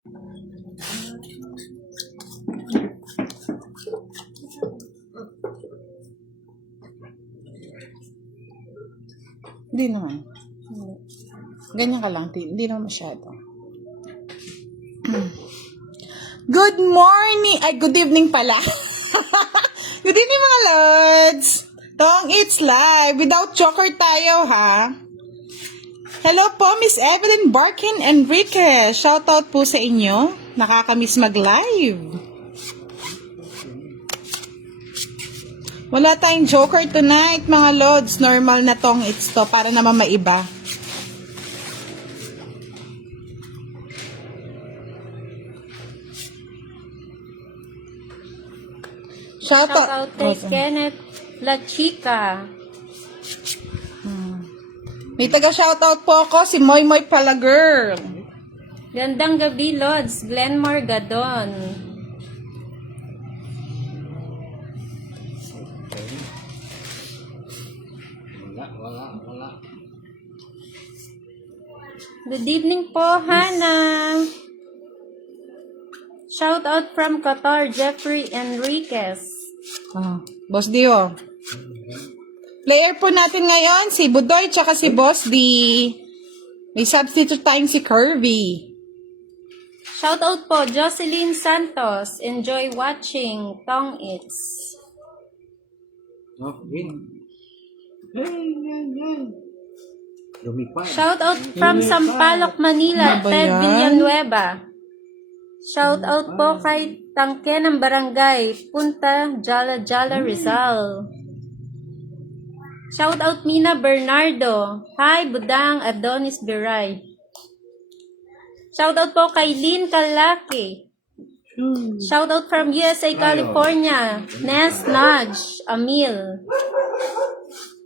Hindi naman. Ganyan ka lang. Hindi naman masyado. Good morning! Ay, good evening pala. Good evening mga lods! Tong It's Live. Without choker tayo, ha? Hello po, Miss Evelyn Barkin Enriquez. Shoutout po sa inyo. Nakakamiss mag-live. Wala tayong joker tonight, mga lods. Normal na tong It's to para naman maiba. Shoutout kay Kenneth La Chica. May taga-shoutout po ako, si Moy Moy pala girl. Gandang gabi, Lods. Glenmore Gadon. Wala. Good evening po, Hannah. Shoutout from Qatar, Jeffrey Enriquez. Boss Dio. Player po natin ngayon, si Budoy tsaka si Boss D. May substitute tayong si Curvy. Shoutout po, Jocelyn Santos. Enjoy watching Tong It's. Win. Yan. Lumipad. Shoutout from Sampaloc, Manila, Ano ba Ted yan? Villanueva. Shoutout po kay Tangke ng Barangay, Punta Jala Rizal. Shoutout Mina Bernardo. Hi, Budang Adonis Biray. Shoutout po kay Lynn Kalaki. Shoutout from USA, California. Nes Nudge Amil.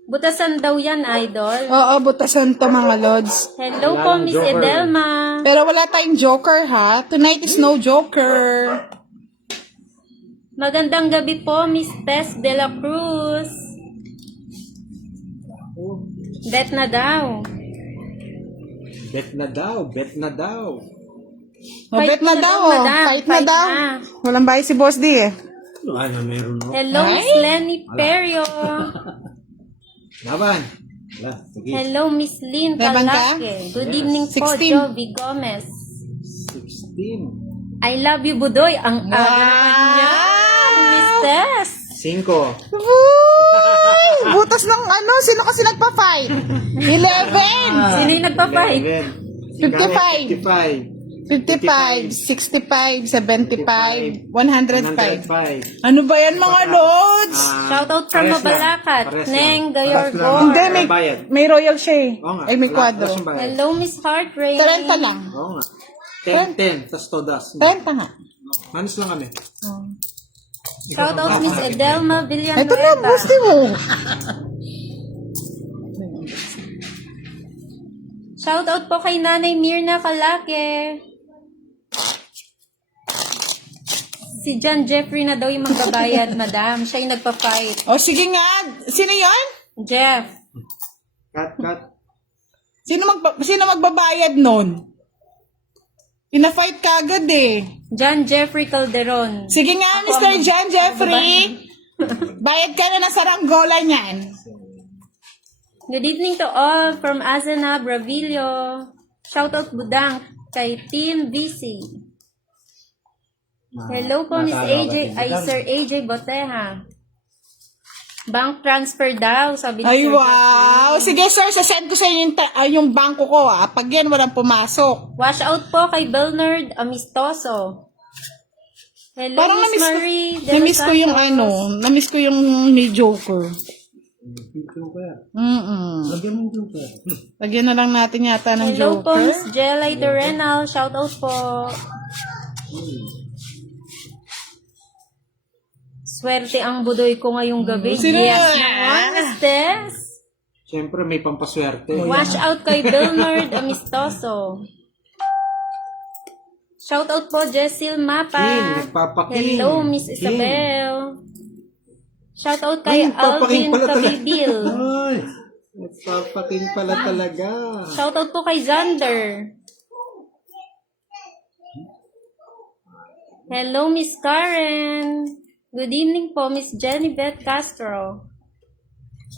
Butasan daw yan, idol. Oo, butasan to mga lods. Hello po, Miss Joker. Edelma. Pero wala tayong joker ha. Tonight is no joker. Magandang gabi po, Miss Tess de la Cruz. Bet na daw. Bet na daw. Mabet na daw. madam. Fight na Fight daw. na. Walang bahay si Boss D eh. Ano meron no? Hello, Miss Lenny Perio. Laban. Wala, sige. Hello, Miss Lynn Laban ka? Kalake. Good evening po, 16. Jovi Gomez. 16. I love you, Budoy. Ang aga naman niya. Miss Tess. 5. Woo! Butas ng ano? Sino kasi nagpa-fight? 11! Sino yung nagpa-fight? 55. 55, 65, 75, 105. 105. Ano ba yan mga lods? Shoutout from Pares lang. Mabalacat. Pares Neng lang. Gayorgor. Hindi, may, bayad. may royal siya eh. Oo nga. Ay, may Wala kwadro. siyang bayad. Hello, Miss Heart Rain. 30 lang. Oo nga. 10, tas todas. 30 nga. Manis lang kami. Shoutout Miss Edelma Ito na, Villanueva. gusto mo. Shoutout po kay Nanay Mirna Kalake. Si John Jeffrey na daw yung magbabayad, madam. Siya yung nagpa-fight. O sige nga. Sino yon? Jeff. Cut. Sino magbabayad nun? Pina-fight ka agad eh. John Jeffrey Calderon. Sige nga, Mr. John Jeffrey. Bayad ka na ng saranggola niyan. Good evening to all from Azana, Bravillo. Shoutout Budang kay Team VC. Hello po, Miss AJ, ay Sir AJ Boteha. Bank transfer daw, sabi ni Ay, Sir wow. Sige, sir, sasend ko sa inyo yung bangko ko, ah. Pag yan, walang pumasok. Wash out po kay Bernard Amistoso. Hello, Parang Miss Marie. De namiss Los ko yung Santos. ano, namiss ko yung ni Joker. Lagyan mo yung Joker. Lagyan na lang natin yata ng Hello po, Joker. Miss Jelay Dorenal. Shout out po. Swerte ang budoy ko ngayong gabi. Sino Yes yan? naman, Miss Tess. Siyempre, may pampaswerte. Wash out kay Bernard Amistoso. Shout out po, Jessil Mapa. King, nagpapaking. Hello, Miss King. Isabel. Shout out kay nagpapaking Alvin pala talaga. Cabibil. Ay, nagpapaking pala talaga. Shout out po kay Xander. Hello, Miss Karen. Good evening po, Miss Jenny Beth Castro.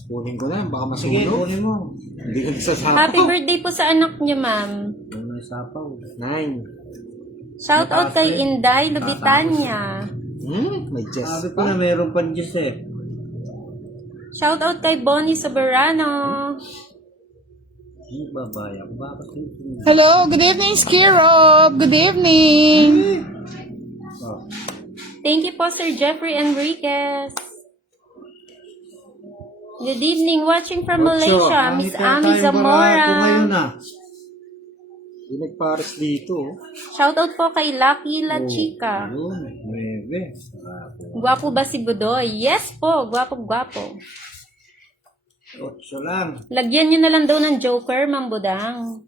Kunin ko na, baka Sige, masunog. kunin mo. Hindi ko nasasapaw. Happy birthday po sa anak niyo, ma'am. Ano may sapaw? 9. Shout out kay Inday Lubitania. May chest Sabi ko pa. na meron pa Diyos eh. Shout out kay Bonnie Soberano. Hindi babayak. Bakit yun? Hello, good evening, Skirop. Good evening. Oh. Thank you po, Sir Jeffrey Enriquez. Good evening, watching from Malaysia, Miss Ami Kung Zamora. ngayon na. Hindi nagpares dito. Shout out po kay Lucky La Chica. Yun, 9. Gwapo ba si Budoy? Yes po, gwapo-gwapo. 8 lang. Lagyan nyo na lang daw ng Joker, Ma'am Budang.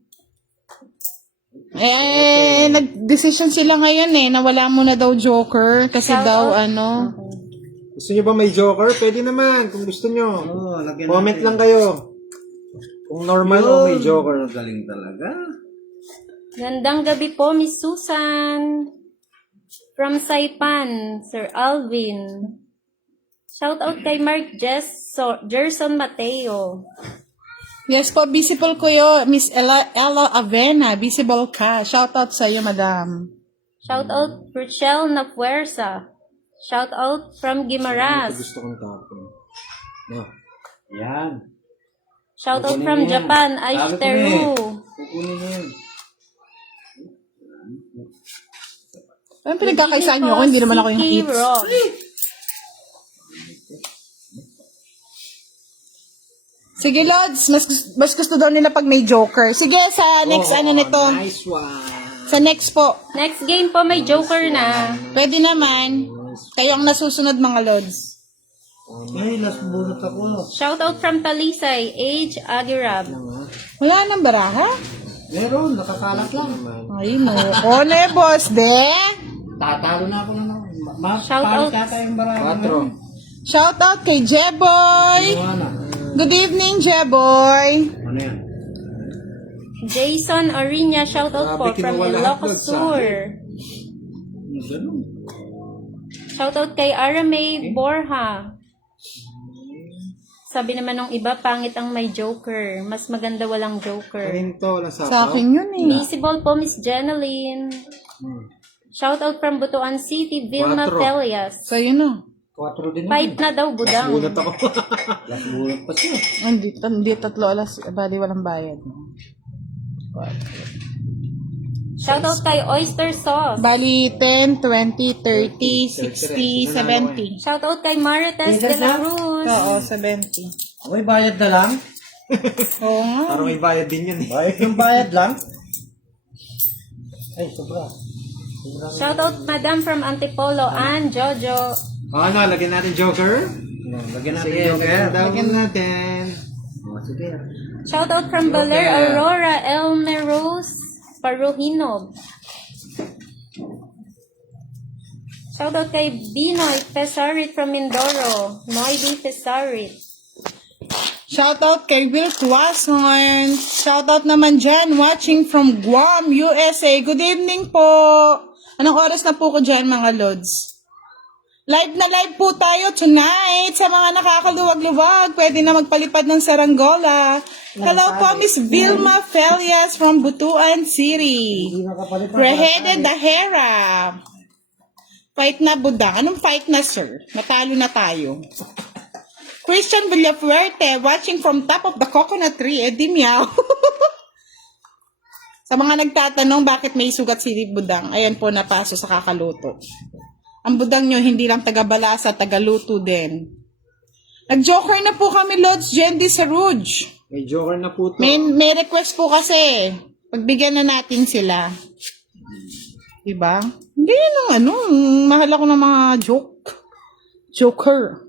Nag-decision sila ngayon na wala mo na daw Joker kasi Shout daw out. Gusto nyo ba may joker? Pwede naman, kung gusto nyo. Oo, lagyan Comment natin. lang kayo. Kung normal o may joker. Galing talaga. Gandang gabi po, Miss Susan. From Saipan, Sir Alvin. Shout out kay Mark Gerson Mateo. Yes po, visible ko yun. Miss Ella Avena, visible ka. Shout out sa iyo, madam. Shout out Rochelle Napuersa. Shout out from Ito Guimaras. gusto kong tapon. No. Yan. Shout out Kukunin from mo yan. Japan, Sabi Aish ko na Teru. Kukunin mo yan. Anong pinagkakaisaan niyo ako? Hindi naman ako yung CK eats. Rock. Sige, Lods. Mas gusto daw nila pag may Joker. Sige, sa next nito. Nice one. Sa next po. Next game po, may Joker na. Pwede naman. Kayo ang nasusunod, mga Lods. Ay, last bunot ako. Shout out from Talisay, Age Agirab. Wala nang baraha? Meron, nakakalat lang. Ay, no. One, boss, de. Tatalo na ako na naman. Shout out. Kata yung barang. 4. Shout out kay Jeboy. Good evening, Jeboy. Ano yan? Jason Oriña, shout out po Grabe, from kinuha lahat Ilocos doon sa Sur. Ano ganun? Shout out kay Aramay Borja. Sabi naman ng iba, pangit ang may Joker. Mas maganda walang Joker. Kanin to, walang sapaw. Sa akin yun Visible po, Miss Jeneline. Shout out from Butuan City, Vilma 4. Pelias. Sa'yo na. 4 din Fight na daw, budang. Bunot ako. Last bunot pa siya. Hindi tatlo alas. Bali, walang bayad. Shout out kay Oyster Sauce. Bali, 10, 20, 30, 60, 70. Shout out kay Marites de la Cruz. Oo, 70. Okay, bayad na lang. Oo nga. Parang may bayad din yan eh. Bayad yung bayad lang. Ay, sobra. Shout out Madam from Antipolo and Jojo. Ano, lagyan natin joker? Lagyan natin Sige, yung lagyan natin. Sige. Shout out from Baler Aurora Elmeros Paruhinob. Shout out kay Binoy Pesarit from Mindoro. Noy Pesarit. Shout out kay Will Tuason. Shout out naman dyan, watching from Guam, USA. Good evening po. Anong oras na po ko dyan, mga Lods? Live na live po tayo tonight sa mga nakakaluwag-luwag. Pwede na magpalipad ng saranggola. Hello po, Miss Vilma Felias from Butuan City. Rehede Dahera. Fight na, Budang. Anong fight na, sir? Natalo na tayo. Christian Villafuerte, watching from top of the coconut tree. Di meow. Sa mga nagtatanong bakit may sugat si Budang, ayan po napaso sa kakaluto. Ang budang nyo, hindi lang taga-balasa, taga-luto din. Nag-joker na po kami, Lods Jendi sa Rouge. May joker na po to. May request po kasi. Pagbigyan na natin sila. Diba? Hindi yun mahal ako ng mga Joker.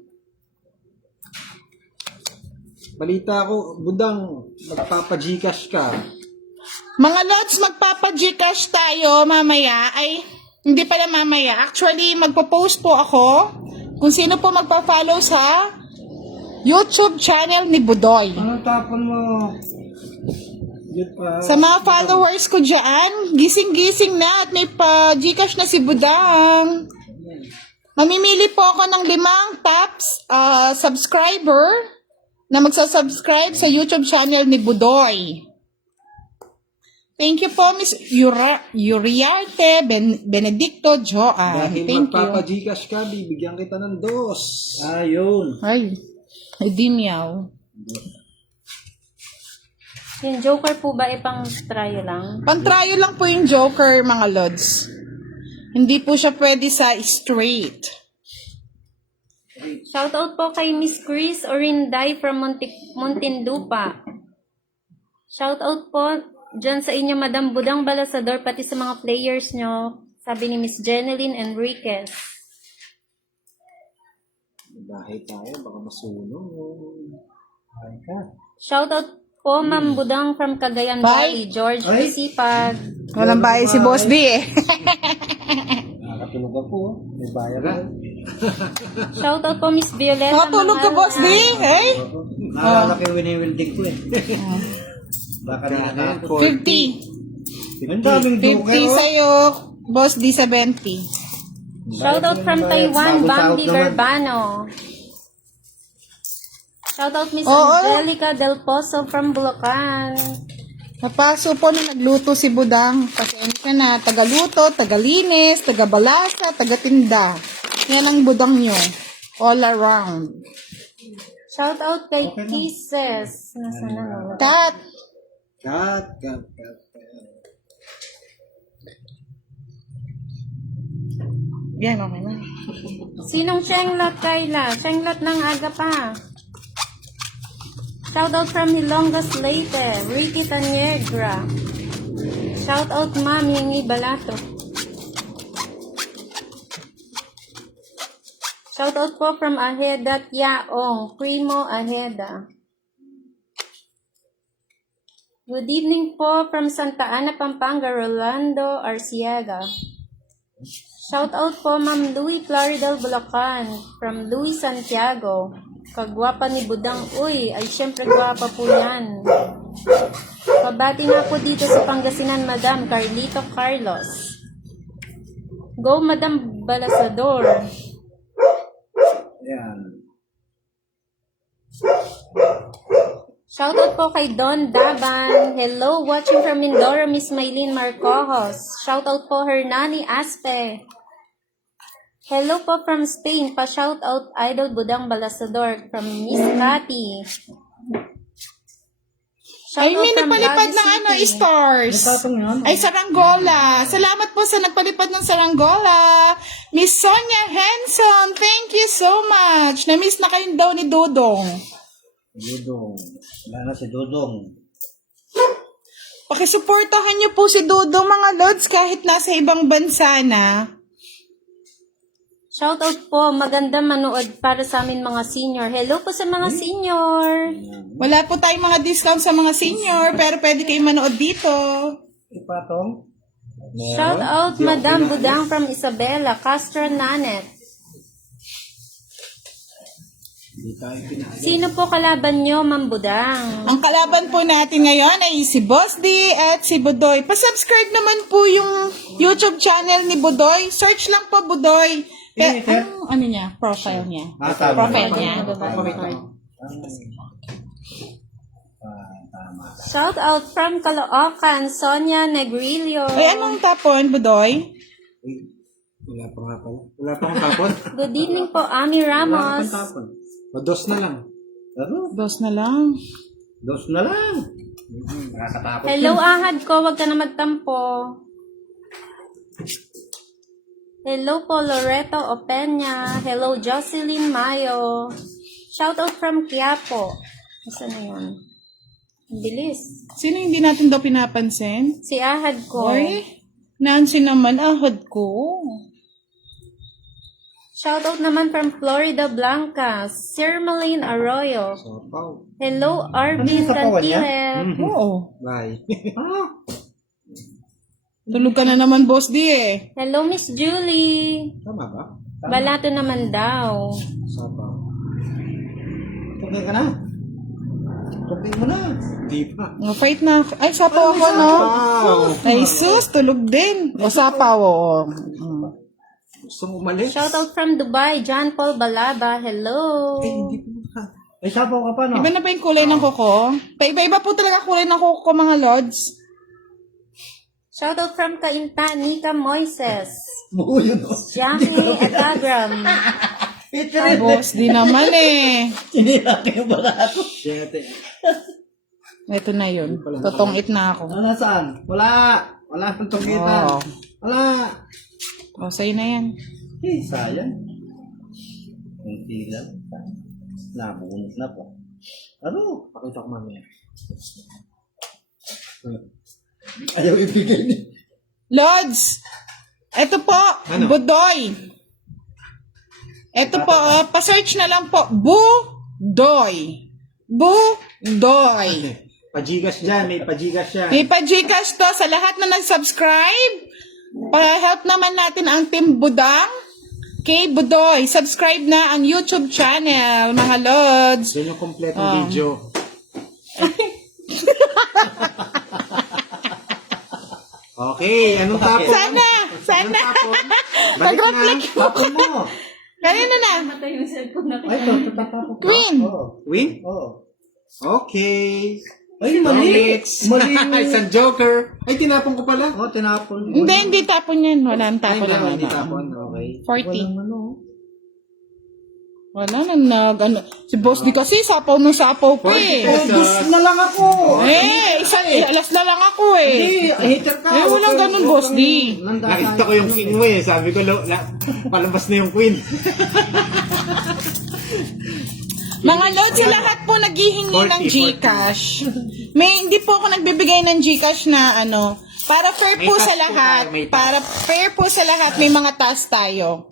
Balita ko, budang, magpapa-Gcash ka. Mga Lods, magpapa-Gcash tayo mamaya. Hindi pala mamaya. Actually, magpo-post po ako kung sino po magpa-follow sa YouTube channel ni Budoy. Ano tapon mo? Yun pa. Sa mga followers ko dyan, gising-gising na at may pa-Gcash na si Budang. Mamimili po ako ng 5 tops subscriber na magsasubscribe sa YouTube channel ni Budoy. Thank you po, Miss Uriarte Benedicto Joan. Dahil Thank you. magpapa-Gcash ka, bibigyan kita ng 2. Ayun. Ay di meow. Yung Joker po ba pang try lang? Pang-trial lang po yung Joker, mga lods. Hindi po siya pwede sa straight. Shoutout po kay Miss Chris Orinday from Muntinlupa. Shoutout po dyan sa inyo, Madam Budang Balasador, pati sa mga players nyo. Sabi ni Miss Jeneline Enriquez. Dahil tayo, baka masunog. Ay ka. Shoutout po, Ma'am Budang from Cagayan Bye. Valley, George Ay. Sipag. Walang bahay si Boss D eh. Nakakatulog ako. May bayaran. Shoutout po, Miss Violeta. Nakatulog ka, Boss D? Eh? Naalala ko yung winiwilding ko eh. Baka na yan. 50. Ang daming 50 joker oh. sa'yo, Boss D 70. Shoutout from Taiwan, Bagong Bambi sahod naman. Verbano. Shoutout Miss Oo. Angelica Del Pozo from Bulacan. Napaso po na nagluto si Budang. Pasensya na, tagaluto, tagalinis, tagabalasa, tagatinda. Yan ang Budang nyo. All around. Shoutout kay Kisses. Nasaan na? Tat. Cut. Yan, okay na. Sinong Shenglat, Kayla? Shenglat ng aga pa. Shoutout from Hilongos Leyte, Ricky Taniegra. Shoutout Ma'am Yingi Balato. Shoutout po from Aheda Tiaong, Primo Aheda. Good evening po from Santa Ana, Pampanga, Rolando Arciaga. Shoutout po Ma'am Louie Claridel Bulacan from Louie Santiago. Kagwapa ni Budang. Uy, ay syempre gwapa po yan. Pabati na po dito sa Pangasinan, Madam Carlito Carlos. Go, Madam Balasador. Yan. Shoutout po kay Don Daban. Hello, watching from Mindoro, Miss Maylene Marcojos. Shoutout po Hernani Aspe. Hello po from Spain. Pa-shoutout Idol Budang Balasador from Miss Cathy. Ay, may from nagpalipad Baguio ng ano, City. stars. Natapang yan. Ay, saranggola. Salamat po sa nagpalipad ng saranggola. Miss Sonia Henson, thank you so much. Na-miss na kayo daw ni Dudong. Dudong. Wala na si Dudong. Pakisuportahan niyo po si Dudong, mga lods, kahit nasa ibang bansa na. Shoutout po, maganda manood para sa amin mga senior. Hello po sa mga senior. Wala po tayong mga discount sa mga senior, pero pwede kayo manood dito. Ipatong. Shoutout Madam Budang from Isabela, Castro Nanet. Hindi tayo pinahali. Sino po kalaban nyo, Ma'am Budang? Ang kalaban po natin ngayon ay si Boss D at si Budoy. Pa-subscribe naman po yung YouTube channel ni Budoy. Search lang po Budoy. Ano niya? Profile niya. Profile niya. Tama. Shoutout from Caloocan, Sonia Negrillo. Ay, anong tapon, Budoy? Wala pa nga pala. Wala pa nga tapon. Good evening po, Ami Wala Ramos. pa tapon. O, 2 na lang. Ano? Dos na lang. 2 na lang. Nakakatapos. Hello, ahad ko. Huwag ka na magtampo. Hello po, Loreto Opeña. Hello, Jocelyn Mayo. Shoutout from Quiapo. Saan na yun? Ang bilis. Sino hindi natin daw pinapansin? Si ahad ko. Oy, Nancy naman, ahad ko. Shoutout naman from Florida Blanca. Sir Malene Arroyo. Sopaw. Hello, Arvin Ano yung kapawan niya? Cantile. Oo. Bye. Tulog ka na naman, Boss D eh. Hello, Miss Julie. Tama ba? Balato naman daw. Sopaw. Okay ka na. Tupin mo na. Di pa. Fight na. Ay, sapaw ako, no? Wow. Ay, sus, tulog din. O, sapaw, o. Gusto mo umalis? Shoutout from Dubai, John Paul Balaba. Hello. Hindi pa. Ay, sabaw ka pa, no? Iba na ba yung kulay ng kuko? Paiba-iba po talaga kulay ng kuko, mga lods. Shoutout from Kainta, Nika Moises. Oo, yun, no? Jackie Atagram. Ay, boss, di naman eh. Sinira kayo barato. Shit. Ito na yun. Totongit na ako. Ano, nasaan? Wala. Wala kang tugitan. Oh. Wala. O, sa'yo na yan. Eh, sayang. Kunti lang. Nabunot na po. Ano? Pakita ko mamaya. Ayaw ibigay ni. Lods, ito po, Ano? Budoy. Ito po, pa-search na lang po, Budoy. Budoy. Pajigas dyan. May pajigas yan. May pa-Gcash to sa lahat na nag-subscribe. Pa-help naman natin ang Team Budang. Kay Budoy, subscribe na ang YouTube channel, mga lods. Yan yung kompletong video. Okay, anong tapon? Sana. Anong tapon? Balik Pag-reflect na. Tapon mo. Kanina na. Ay, ito, tatapon ko. Queen. Oo. Win? Oo. Okay. Ay, mali. Next. Mali. Isang joker. Ay, tinapon ko pala. Oo, tinapon. Hindi tapon yan. Wala ang Ay, tapon hindi, na. hindi tapon. Okay. 40. Ano? Wala na ano. Si boss di kasi sapaw ng sapaw pa eh. Gusto na lang ako. Alas na lang ako eh. Hindi, hater ka. Eh, walang ganun, boss di. Nakita ko yung king mo eh. Sabi ko, palabas na yung queen. Mga lods, sa lahat po naghihingi ng 40. Gcash. Hindi po ako nagbibigay ng Gcash na ano. Para fair May po task sa po lahat. tayo, may task. Para fair po sa lahat, may mga task tayo.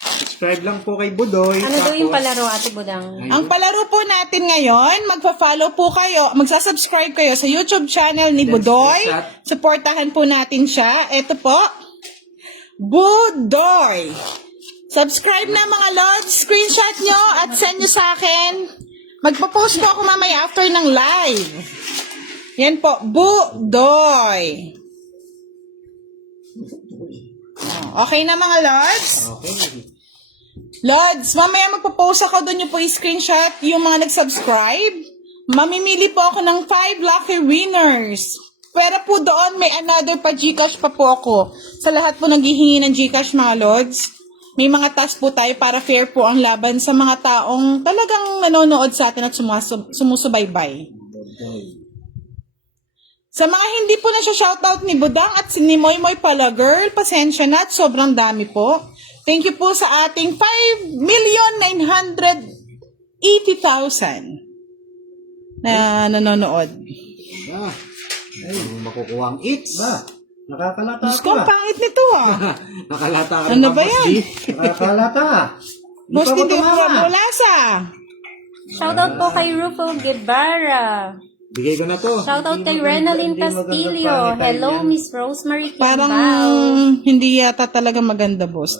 Subscribe lang po kay Budoy. Ano daw yung Tapos, palaro, Ate Budang? Ang palaro po natin ngayon, magpa-follow po kayo, magsasubscribe kayo sa YouTube channel ni Budoy. Supportahan po natin siya. Ito po, Budoy. Subscribe na mga lods, screenshot nyo at send nyo sa akin. Magpo-post po ako mamaya after ng live. Yan po, Budoy. Okay na mga lods? Okay. Lods, mamaya magpo-post ako doon yung po i-screenshot yung mga nag-subscribe. Mamimili po ako ng 5 lucky winners. Pero po doon may another pa Gcash pa po ako. Sa lahat po naghihingi ng Gcash mga lods. May mga task po tayo para fair po ang laban sa mga taong talagang nanonood sa atin at sumusubaybay. Sa mga hindi po na siya shoutout ni Budang at si ni Moy Moy pala girl, pasensya na at sobrang dami po. Thank you po sa ating 5,980,000 na nanonood. Ah, ay, makukuha ang eats. Ba, nakakalata Diyos ko, ka. ang pangit nito ah. Nakalata ka Ano rin ba Boss yan? D. Nakakalata. Boss, pa hindi tumawa. ko lasa. Shoutout po kay Rufo Guevara. Bigay ko na to. Shoutout kay Renalyn hindi maganda Castillo. pangitan Hello, yan. Miss Rosemary Parang Kimbao. hindi yata talaga maganda, boss.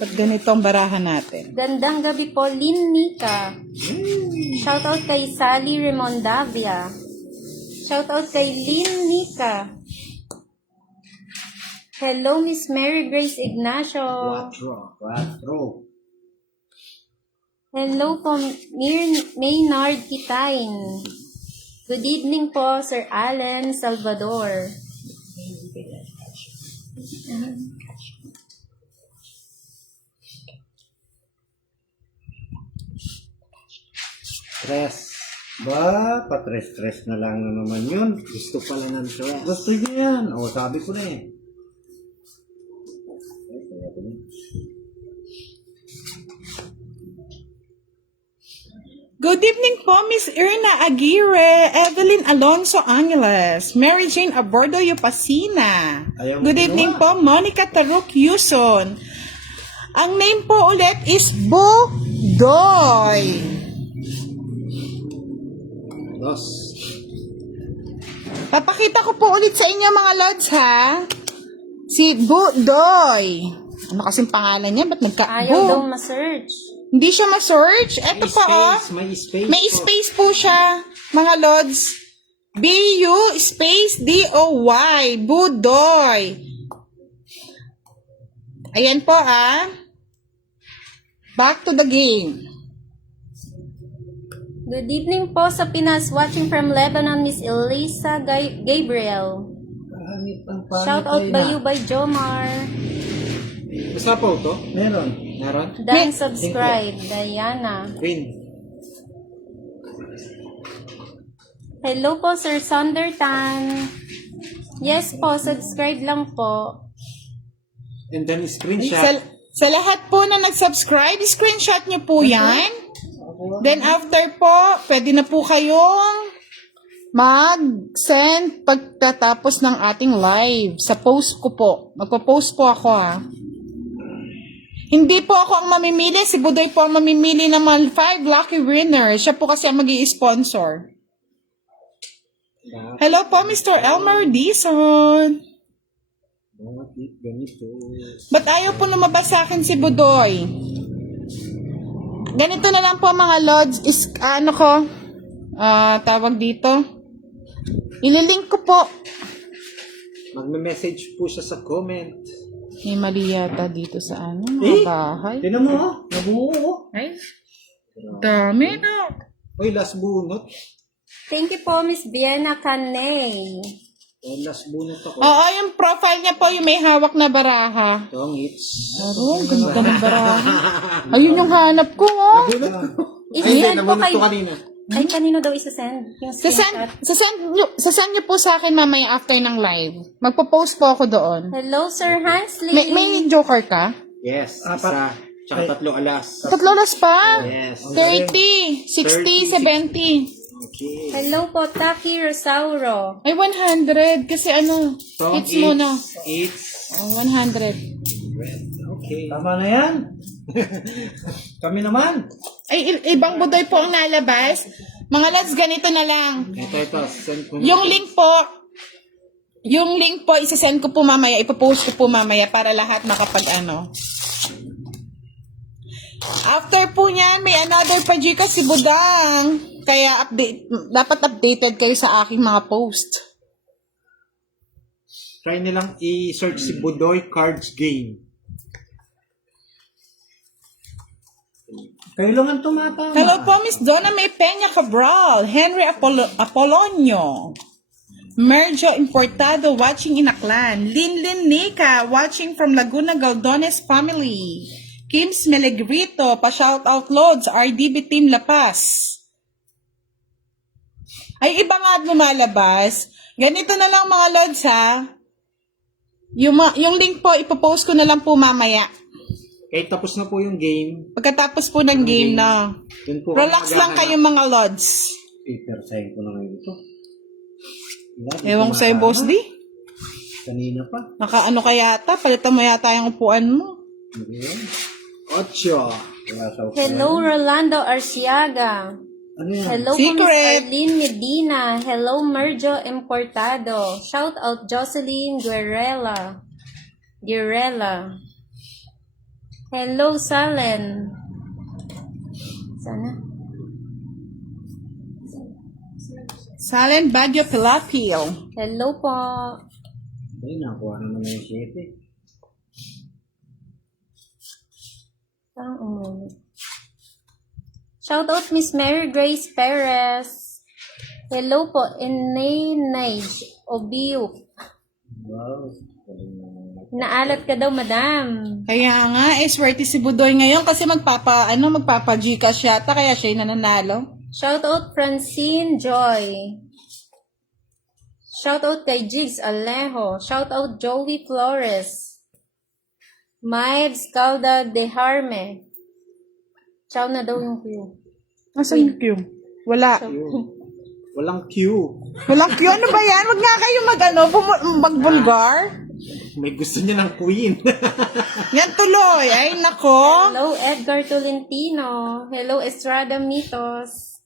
Ba't ganito ang barahan natin? Gandang gabi po, Lynn Nika. Shoutout kay Sally Remondavia. Shoutout kay Lynn Nika. Hello, Miss Mary Grace Ignacio. Quatro. Hello po, Maynard Kitain. Good evening po, Sir Allen Salvador. Stress. Ba, patres-stress na lang na naman yun. Gusto pala ng stress. Gusto niya yan. O, sabi ko na eh. Good evening po, Miss Irna Aguirre, Evelyn Alonso Angeles, Mary Jane Abordo Yupasina. Ayaw mo Good evening ginawa. po, Monica Taruk Yuson. Ang name po ulit is Budoy. Dos. Papakita ko po ulit sa inyo mga lods ha. Si Budoy. Ano kasing pangalan niya? Ba't Ayaw daw ma-search. Hindi siya ma-search. Ito May pa, oh. space, may space. May po. space po siya, mga lods. B-U space D-O-Y. Budoy. Ayan po, ah. Back to the game. Good evening po sa Pinas. Watching from Lebanon, Miss Elisa Gabriel. Pangit ang pangit Shout out kayo by na. you by Jomar. Basta po to? Meron. Meron? Dan subscribe. Diana. Queen. Hello po, Sir Sander Tan. Yes po, subscribe lang po. And then Sa, screenshot. sa lahat po na nag-subscribe, screenshot nyo po yan. Then after po, pwede na po kayong mag-send pagtatapos ng ating live sa post ko po. Magpo-post po ako, ha. Hindi po ako ang mamimili. Si Budoy po ang mamimili ng mga 5 lucky winners. Siya po kasi ang mag-i-sponsor. Hello po, Mr. Elmer Dizon. Bakit ganito? Ba't ayaw po lumabas sa akin si Budoy? Ganito na lang po mga lods. Tawag dito. Ililink ko po. Magme-message po siya sa comment. May mali yata dito sa mga bahay. Tinan mo, oh. Nabuo, oh. Ay, dami na. Uy, last bunot. Thank you po, Miss Vienna Caney. Last bunot ako. Oo, yung profile niya po yung may hawak na baraha. Tongits. Oh, ganda ng baraha. Ayun yung hanap ko, oh. Bunot ko. Ay, Isasend po nabunot kay... ko kanina. Ay, kanino daw isasend? Yung screenshot. Sasend nyo po sa akin mamaya after ng live. Magpo-post po ako doon. Hello, Sir Hansley. May joker ka? Yes, Apat. isa. Tsaka Ay. 3 alas. Tatlolas pa. Yes. 30, 60, 70. Okay. Hello po, Taki Rosauro. Ay, 100. Kasi ano, So, hits mo na. It's Oh, 100. okay. Tama na yan. Kami naman. Ay, ibang Budoy po ang nalabas. Mga lads, ganito na lang. Ito. Send ko na. Yung link po, isasend ko po mamaya, ipopost ko po mamaya para lahat makapag ano. After po niyan, may another pa Gcash si Budang. Kaya dapat updated kayo sa aking mga post. Try nilang i-search si Budoy Cards Game. Kayo lang ang tumatama. Hello po, Miss Donna May Peña Cabral, Henry Apolonio, Merjo Importado watching in Aklan, Linlin Nika watching from Laguna Galdones family, Kims Melegrito, pa-shoutout loads, RDB Team La Paz. Ay, iba nga lumalabas. Ganito na lang mga loads, ha. Yung link po, ipopost ko na lang po mamaya. Kahit tapos na po yung game, Pagkatapos po ng game na. yun po. Relax lang kayo mga lods. Ipersahin ko na ngayon ito. Wala, di Ewan ko sa'yo, tumatama. Boss D. Kanina pa. Nakaano ka yata? Palitan mo yata yung upuan mo. Ayan. 8. Wala sa upuan. Hello, Rolando Arciaga. Ano yan? Hello po, Miss Secret. Arlene Medina. Hello, Merjo Importado. Shout out, Jocelyn Guerrela. Hello, Salen. Sana. Silent Baguio Pilapil. Hello po. Ay, nakuha na naman yung 7. Parang umuwi. Shout out, Miss Mary Grace Perez. Hello po, Inay Obiuk. Wow. Naalat ka daw, madam. Kaya nga, swerte si Budoy ngayon kasi magpapa-Gcash yata kaya siya yung nananalo. Shout out, Francine Joy. Shout out kay Jigs Alejo. Shout out, Joey Flores. Mives Calda de Harme. Chow na daw yung Q. Nasaan yung Q? Wala. Walang queue. Walang Q. Ano ba yan? Wag nga kayo magbulgar. May gusto niya ng queen. Yan tuloy. Ay, nako. Hello, Edgar Tolentino. Hello, Estrada Mitos.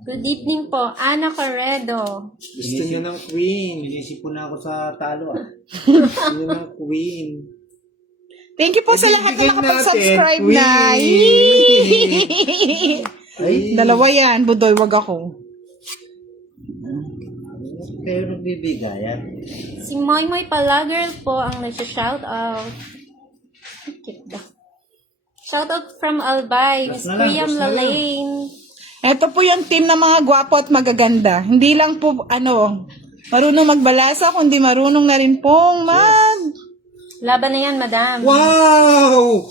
Good evening po, Ana Carredo. Gusto niya ng queen. Inisip ko na ako sa talo, ah. Gusto niya ng queen. Thank you po sa lahat na Ibigay nakapag-subscribe natin. na. Ay, Dalawa yan, Budoy, wag ako. kayo nagbibigayan. Si Moy Palagirl po ang nag-shout out. Shout out from Albay, Miss Basta na lang, Priam basta na lang. Lalaine. Ito po yung team ng mga gwapo at magaganda. Hindi lang po, marunong magbalasa, kundi marunong na rin pong Laban na yan, madam. Wow!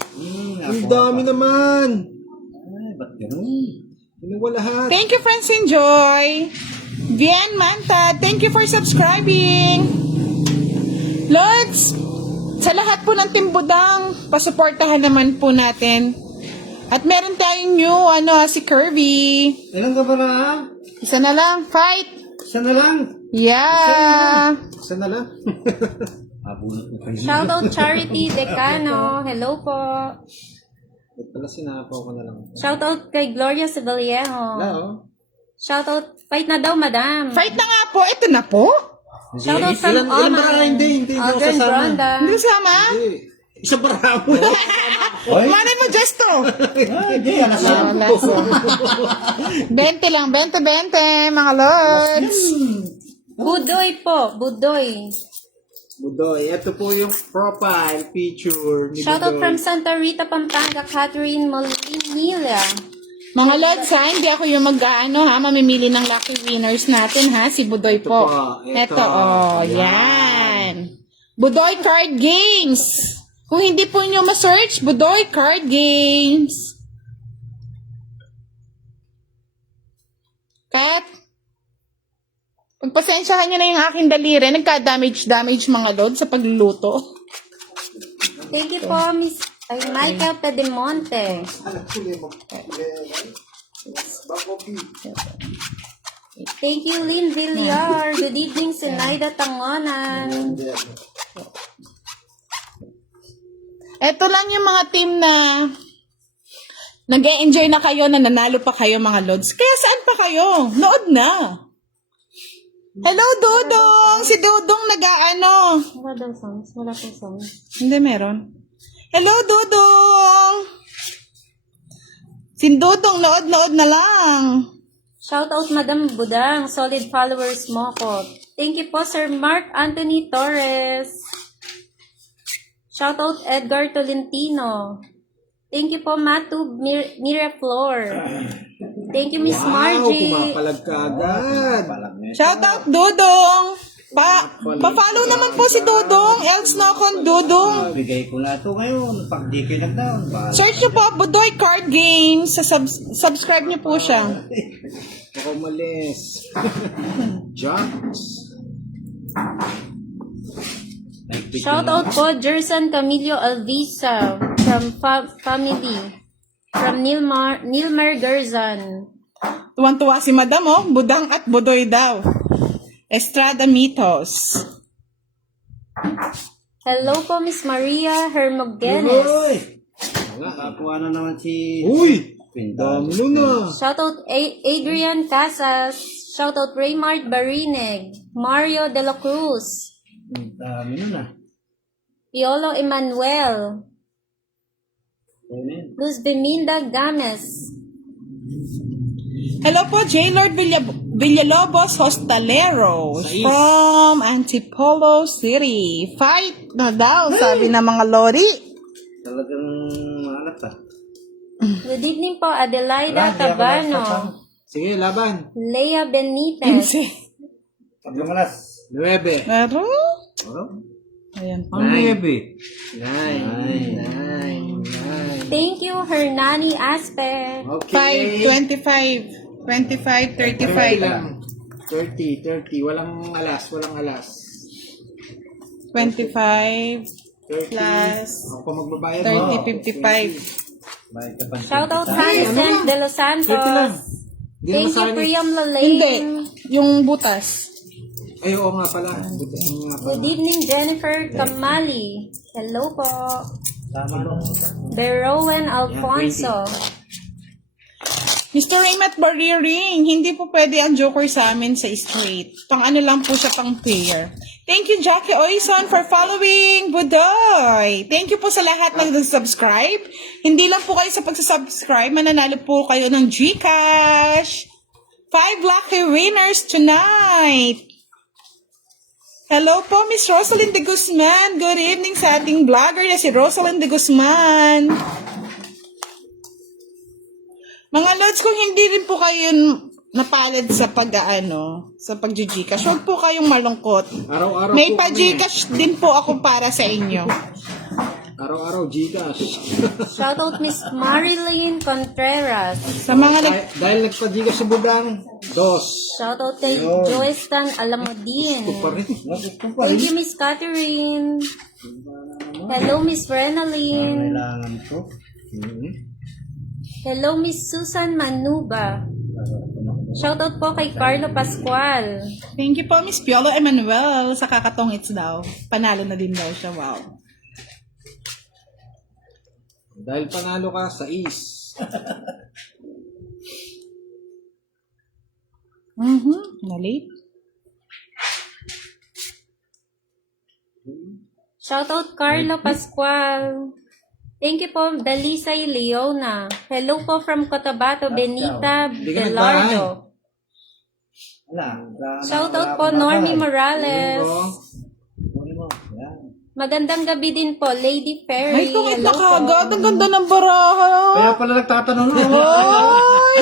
Ang Ako, dami naman. Ay, ba't ganun? Kinuha lahat. Thank you, friends. Enjoy. Vian Manta, thank you for subscribing. Lods, sa lahat po ng Team Budang, pasuportahan naman po natin. At meron tayong new, si Kirby. Ilan ka ba na? Isa na lang, fight. Isa na lang. Yeah. Isa na lang. Mabunot mo kayo. Shout out Charity Decano. Hello po. Ba't pala sinapaw ko na lang. Shout out kay Gloria Sivallejo. Wala, oh. Shout out, fight na daw, madam. Fight na nga po. Ito na po. Shout out from Ilan ba na? Hindi ako Aldrin sasama. Bronda. Hindi sama. Isa baramo. Hoy? Malay mo, Justo. Hindi, nasama. 20 lang, 20, mga Lods. Budoy po, Budoy. Budoy, ito po yung profile picture ni Shout out Budoy. from Santa Rita, Pampanga, Catherine Molinilla. Mga Lods, hindi ako yung mamimili ng lucky winners natin, si Budoy po. po, ito. Ito, yan. Budoy Card Games. Kung hindi po nyo ma-search, Budoy Card Games. Kat, pagpasensyahan nyo na yung aking daliri, nagka-damage mga Lods sa pagluluto. Thank you po, Miss Michael Pedemonte. Thank you, Lynn Villar. Good evening, Sinaida Tangonan. Ito lang yung mga team na nag-e-enjoy na kayo, na nanalo pa kayo mga Lods. Kaya saan pa kayo? Nood na. Hello, Dudong! Si Dudong Wala daw songs. Wala po songs. Hindi, meron. Hello, Dudong! Si Dudong, nood na lang. Shout out, Madam Budang. Solid followers mo ko. Thank you po, Sir Mark Anthony Torres. Shout out, Edgar Tolentino. Thank you po, Matu Miraflor. Thank you, Miss Wow, Margie. pumapalag ka agad. Shout out, Dudong! Pa-follow naman po si Dudong. Else no kon Dudong. Bigay ko na ito ngayon. Pag di kayo nag-down, bahala. Search nyo po, Budoy Card Games. Subscribe nyo po siya. Ako malis. Jocks. Shout out po, Jerson Camillo Alvisa from family. From Nilmar Gerzan. Tuwan-tuwa si Madam, Budang at Budoy daw. Estrada Mitos. Hello po, Miss Maria Hermogenes. Uy! Nakakuha na naman si... Uy! Pindal. Dami mo na. Shoutout Adrian Casas. Shoutout Raymart Barineg. Mario De La Cruz. Dami nun ah. Piolo Emanuel. Amen. Luz Beminda Games. Hello po, J. Lord Villalobos Hostaleros from Antipolo City. Fight na daw, sabi ng mga lori. Talagang maalat ah. Good evening po, Adelaida Wala, di ako Tabano. Sige, laban. Lea Benitez. Tatlong alas. 9. Pero, Oh? ayan. Ang niebe. 9. Thank you, Hernani Aspe. Okay. 5, 25, 25, 30 35, lang. 30. Walang alas. 25, 30. plus Ako pa magbabayad. 30, 55. Bakit ka pa? Shoutout Hansel De Los 30 lang. Santos. Hindi Thank you, naman Priam Hindi, Lalaine. yung butas. Ay, oo nga pala. Butas mo nga pala. Good evening, Jennifer Kamali. Hello po. Tama lang. Berowen Alfonso. Mr. Raymond Bariring, hindi po pwede ang Joker sa amin sa straight. Pang ano lang po siya, pang pair. Thank you, Jackie Oison, for following Budoy. Thank you po sa lahat na nag-subscribe. Hindi lang po kayo sa pagsasubscribe, mananalo po kayo ng GCash. 5 lucky winners tonight. Hello po, Miss Rosalind de Guzman. Good evening sa ating vlogger na si Rosalind de Guzman. Mga lods, kung hindi rin po kayo napalad sa sa pag-Gcash, huwag po kayong malungkot. Araw-araw May po pa-Gcash din po ako para sa inyo. Araw-araw Gcash. Shoutout Miss Marilyn Contreras. Sa mga Dahil nagpa-Gcash sa budang, dos. Shoutout kay Yun. Joestan Alamodin. Ito pa rin. Thank you, Miss Catherine. Hello, Miss Renalyn. Kailangan ko. Hello, Miss Susan Manuba. Shoutout po kay Carlo Pascual. thank you po, Miss Piolo Emanuel, sa kakatongits daw. Panalo na din daw siya, wow. Dahil panalo ka sa is. Nalate. Shoutout Carlo Pascual. Thank you po, Dalisay Leona. Hello po from Cotabato, Benita Belardo. Wala. Shoutout po, Normie Morales. Kunin mo. Yan. Magandang gabi din po, Lady Ay, Perry. tungit na Hello po. kagad. Ang ganda ng baraha. Kaya pala nagtatanong na. Ay!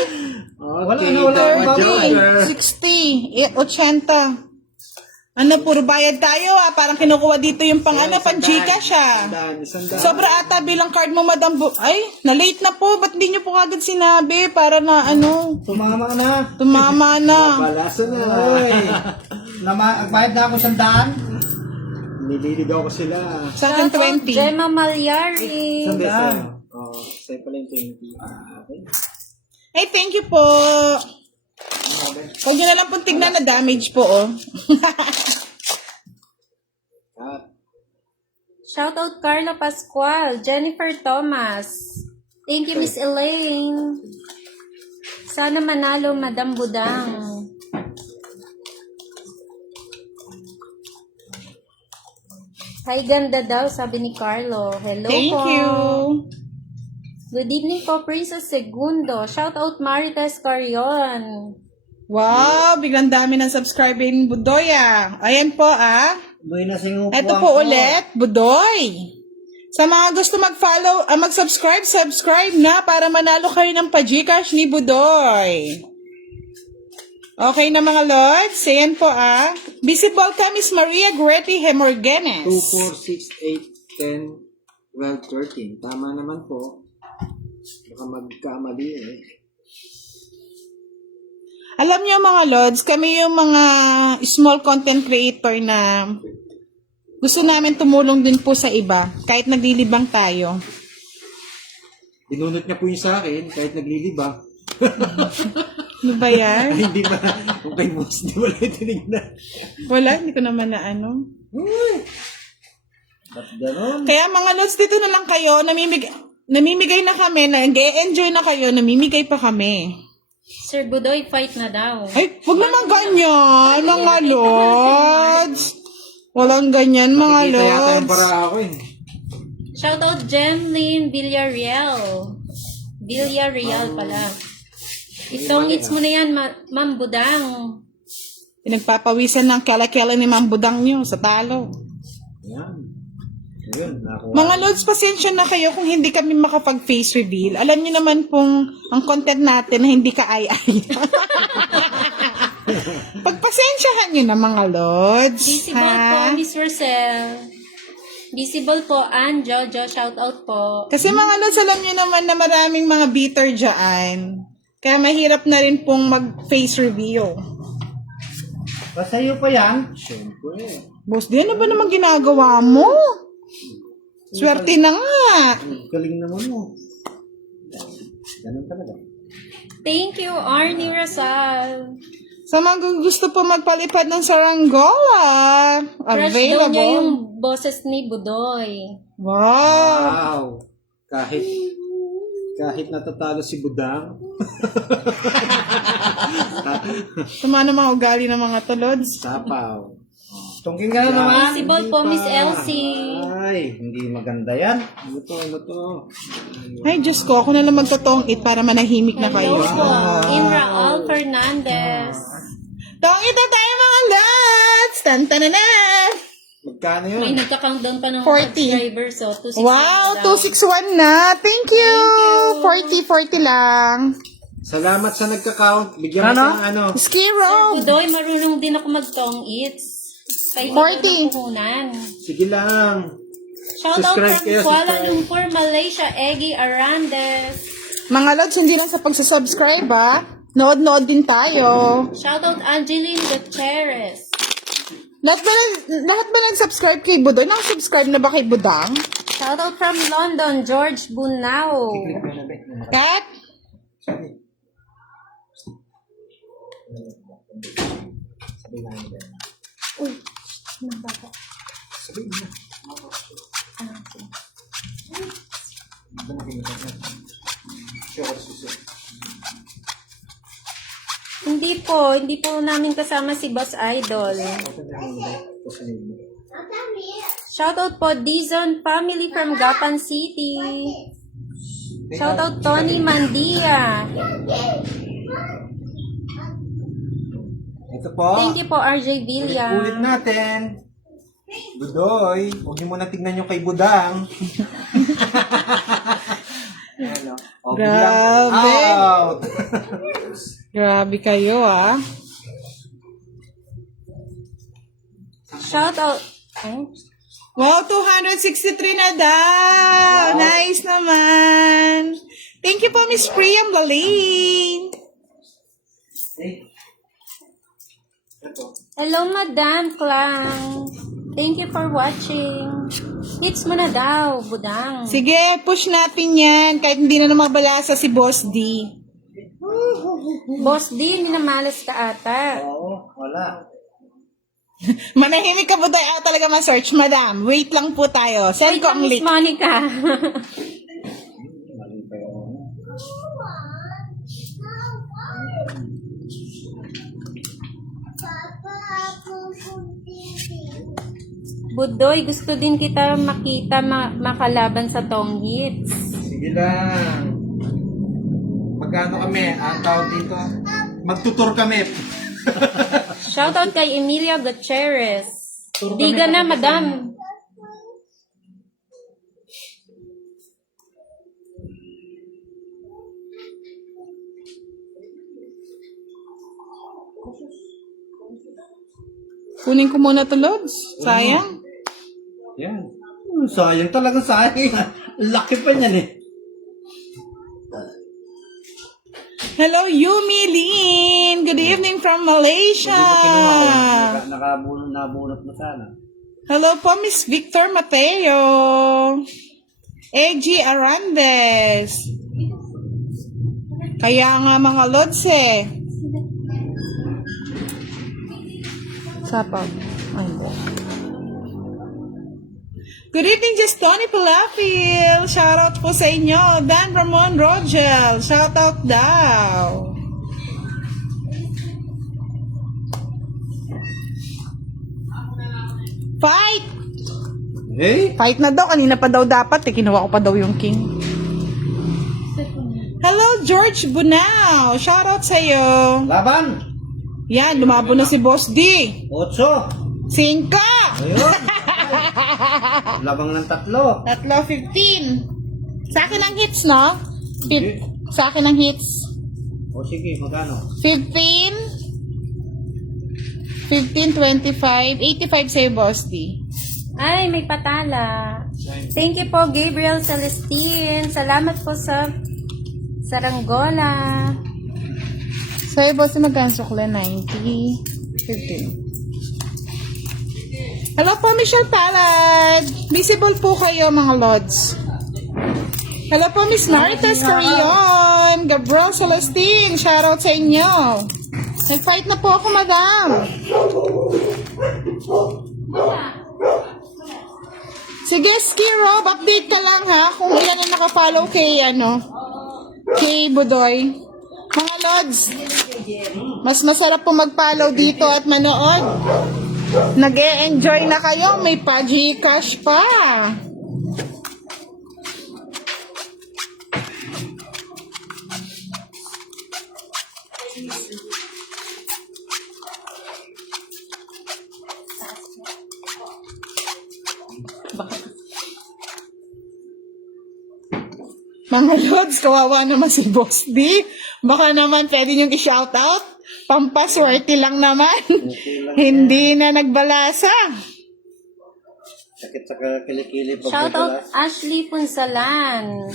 Wala Okay, na, wala dapat na. Joker. 60, 80. Ano, puro bayad tayo Parang kinukuha dito yung pang pang Gcash Isandaan. Sobra ata bilang card mo, Madam Ay, na-late na po. Ba't hindi nyo po kagad sinabi? Para na Tumama na. tumama na. Balasa na. Uy. Bayad na ako 100. Nililigaw ko sila. Sa akin, Shoutout 20. Gemma Malyari. Saan ba Sandaan. sa'yo? Oo, sa'yo pala yung 20. Okay. Ay, thank you po. Huwag nyo na lang pong tignan na damage po, Shoutout Carlo Pascual, Jennifer Thomas. Thank you, Miss Elaine. Sana manalo, Madam Budang. Hi, ganda daw, sabi ni Carlo. Hello Thank po. you. Good evening po, Princess Segundo. Shoutout Marites Carion. Wow, biglang dami ng subscribing Budoy Ayan po Buenas yung Ito po ulit, Budoy. Sa mga gusto mag-follow, mag-subscribe, subscribe na para manalo kayo ng pa-Gcash ni Budoy. Okay na mga lods, ayan po Visible ka, Miss Maria Gretti Hemorgenes. 2, 4, 6, 8, 10, 12, 13. Tama naman po. Baka magkamali Alam niyo mga lods, kami yung mga small content creator na gusto namin tumulong din po sa iba, kahit naglilibang tayo. Binunot niya po yung sa akin, kahit nagliliba. Ano ba yan? Ay, hindi ba? Kung kay boss, di wala yung tinignan. Wala, hindi ko naman na Ba't ganon? Kaya mga lods, dito na lang kayo, namimigay na kami, nag-e-enjoy na kayo, namimigay pa kami. Sir Budoy, fight na daw. Ay, wag naman ganyan, mga lods. Walang ganyan, mga Kita yata yung lods. para ako Shoutout Jemlyn Villarreal. Villarreal pala. Itong hits mo na yan, Ma'am Budang. Pinagpapawisan ng kela-kela ni Ma'am Budang nyo sa talo. Yan. Ayun, nakuha. Mga lods, pasensya na kayo kung hindi kami makapag-face reveal. Alam niyo naman pong ang content natin na hindi ka ay-ay. Pagpasensyahan niyo na mga lods. Visible po, Miss Rosel. Visible po, Ann Jojo. Shoutout po. Kasi mga lods, alam niyo naman na maraming mga bitter dyan. Kaya mahirap na rin pong mag-face reveal. Basta iyo pa yan. Siyempre. Boss, di ano ba naman ginagawa mo? Swerte na nga. Galing naman mo. Ganun talaga. Thank you, Arnie Rasal. Sa mga gusto po magpalipad ng saranggola, Crush daw niya yung available. boses ni Budoy. Wow. Wow. Kahit Kahit natatalo si Budang. Sama ng mga ugali ng mga tulods. Sapaw. Tungking ka na naman. Visible po, Miss Elsie. Ay, hindi maganda yan. Ano to? Ay, Diyos ko, ako na lang magtotoong it para manahimik na kayo. Hello po, Imraal Fernandez. Toong it na tayo mga lods! Tan-tananan! Magkano yun? May nagka-countdown pa ng 40. subscribers, so 261 Wow, daw. 261 na. Thank you. 40 lang. Salamat sa nagka-count. Bigyan mo Ano? ng ano. Skiro. Budoy, marunong din ako mag-tong eats. Kay 40. puhunan. Sige lang. Shoutout Subscribe from kayo, Kuala subscribe. Lumpur, Malaysia, Eggy Arandes. Mga lods, hindi lang sa pagsasubscribe ha. Nood-nood din tayo. Shoutout Angeline Gutierrez. Lahat ba nag-subscribe kay Budoy? Nakasubscribe na ba kay Budang? Shoutout from London, George Bunao. Kat? Hindi po namin kasama si Boss Idol. Shoutout po Dizon family from Gapan City. Shoutout Tony Mandia. Ito po. Thank you po RJ Villa. Ulit natin. Budoy, huwag niyo muna tignan yung kay Budang. Ayan, o. Budang Grabe. out. Grabe kayo ah. Shoutout. Ay, Wow, 263 na daw. Nice naman. Thank you po, Miss Priam Galing. hello Madam Klang. Thank you for watching. Hits mo na daw, Budang. Sige, push natin yan. Kahit hindi na mabalasa si Boss D. Boss D, minamalas ka ata. Oo, wala. Manahimik ka po tayo talaga ma-search, madam. Wait lang po tayo. Send Wait ko lang, ang Miss link. Monica. Mali pa yun. Budoy, gusto din kita makita makalaban sa Tong Hits. Sige lang. Magkano kami? Ang tawag dito? Magtutur kami. Shoutout kay Emilia Gutierrez. Diga na, madam. Kunin ko muna to, Lods. Sayang. Yan. Sayang talaga sayang. Laki pa niyan eh. Hello, Yumi Lin. Good evening from Malaysia. Nabunot mo sana. Hello po, Miss Victor Mateo. A.G. Arandes. Kaya nga mga Lods eh. Sapaw. Ay, hindi. Good evening, Just Tony Palafil. Shoutout po sa inyo. Dan Ramon Rogel. Shoutout daw. Fight! Hey? Fight na daw. Kanina pa daw dapat. Kinuha ko pa daw yung king. Hello, George Bunao. Shoutout sa'yo. Laban! Yan, lumabo na si Boss D. 8. Singka! Ayun. Labang ng 3. Tatlo, 15. Sa akin ang hits, no? Sa akin ang hits. O sige, magkano? 15, 25, 85 sa'yo, Boss D. Ay, may patala. Thank you po, Gabriel Celestine. Salamat po sa Saranggola. Sa'yo, Boss D, magkano sukla? 90, 15. Hello po, Michelle Palad. Visible po kayo, mga Lods. Hello po, Miss Marites Carion. Gabriel Celestine. Shoutout sa inyo. Nag-fight na po ako, madam. Sige, Ski Rob, update ka lang ha kung ilan ang nakafollow kay kay Budoy. Mga Lods, mas masarap po mag-follow dito at manood. Nag-e-enjoy na kayo, may pa-Gcash pa. Mga Lods, kawawa naman si Boss D. Baka naman pwede niyong i-shoutout. Pampaswerte lang naman. Hindi na nagbalasa. Sakit sa kilikili pag Shoutout nagbalas. Ashley Punsalan.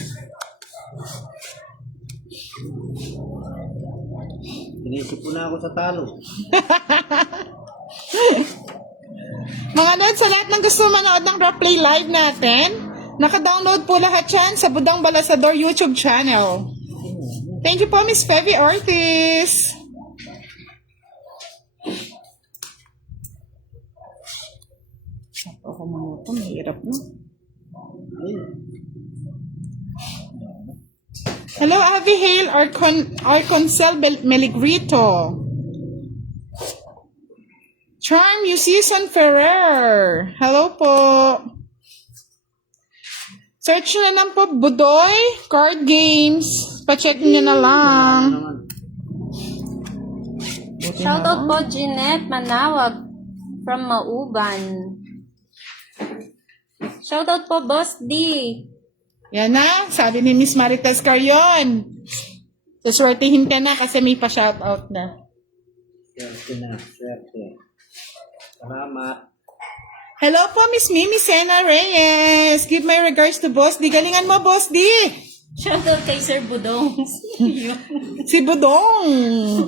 Inisip ko na ako sa talo. Mga Lods, sa lahat ng gusto manood ng replay live natin, naka-download po lahat yan sa Budang Balasador YouTube channel. Thank you po, Miss Fevy Ortiz. Ako mga ito, mahirap na. Hello, Abby Hale, Arconcel Meligrito. Charm Season Ferrer. Hello po. Search na lang po, Budoy, card games. Pa-check nyo na lang. Shoutout po Jeanette Manawag from Mauban. Shoutout po Boss D. Yan na, sabi ni Miss Marites Carion. Suswertihin ka na kasi may pa-shoutout na. Swerte na, swerte. Salamat. Hello po, Miss Mimi Sena Reyes. Give my regards to Boss D. Galingan mo, Boss D. Shoutout kay Sir Budong. Si Budong.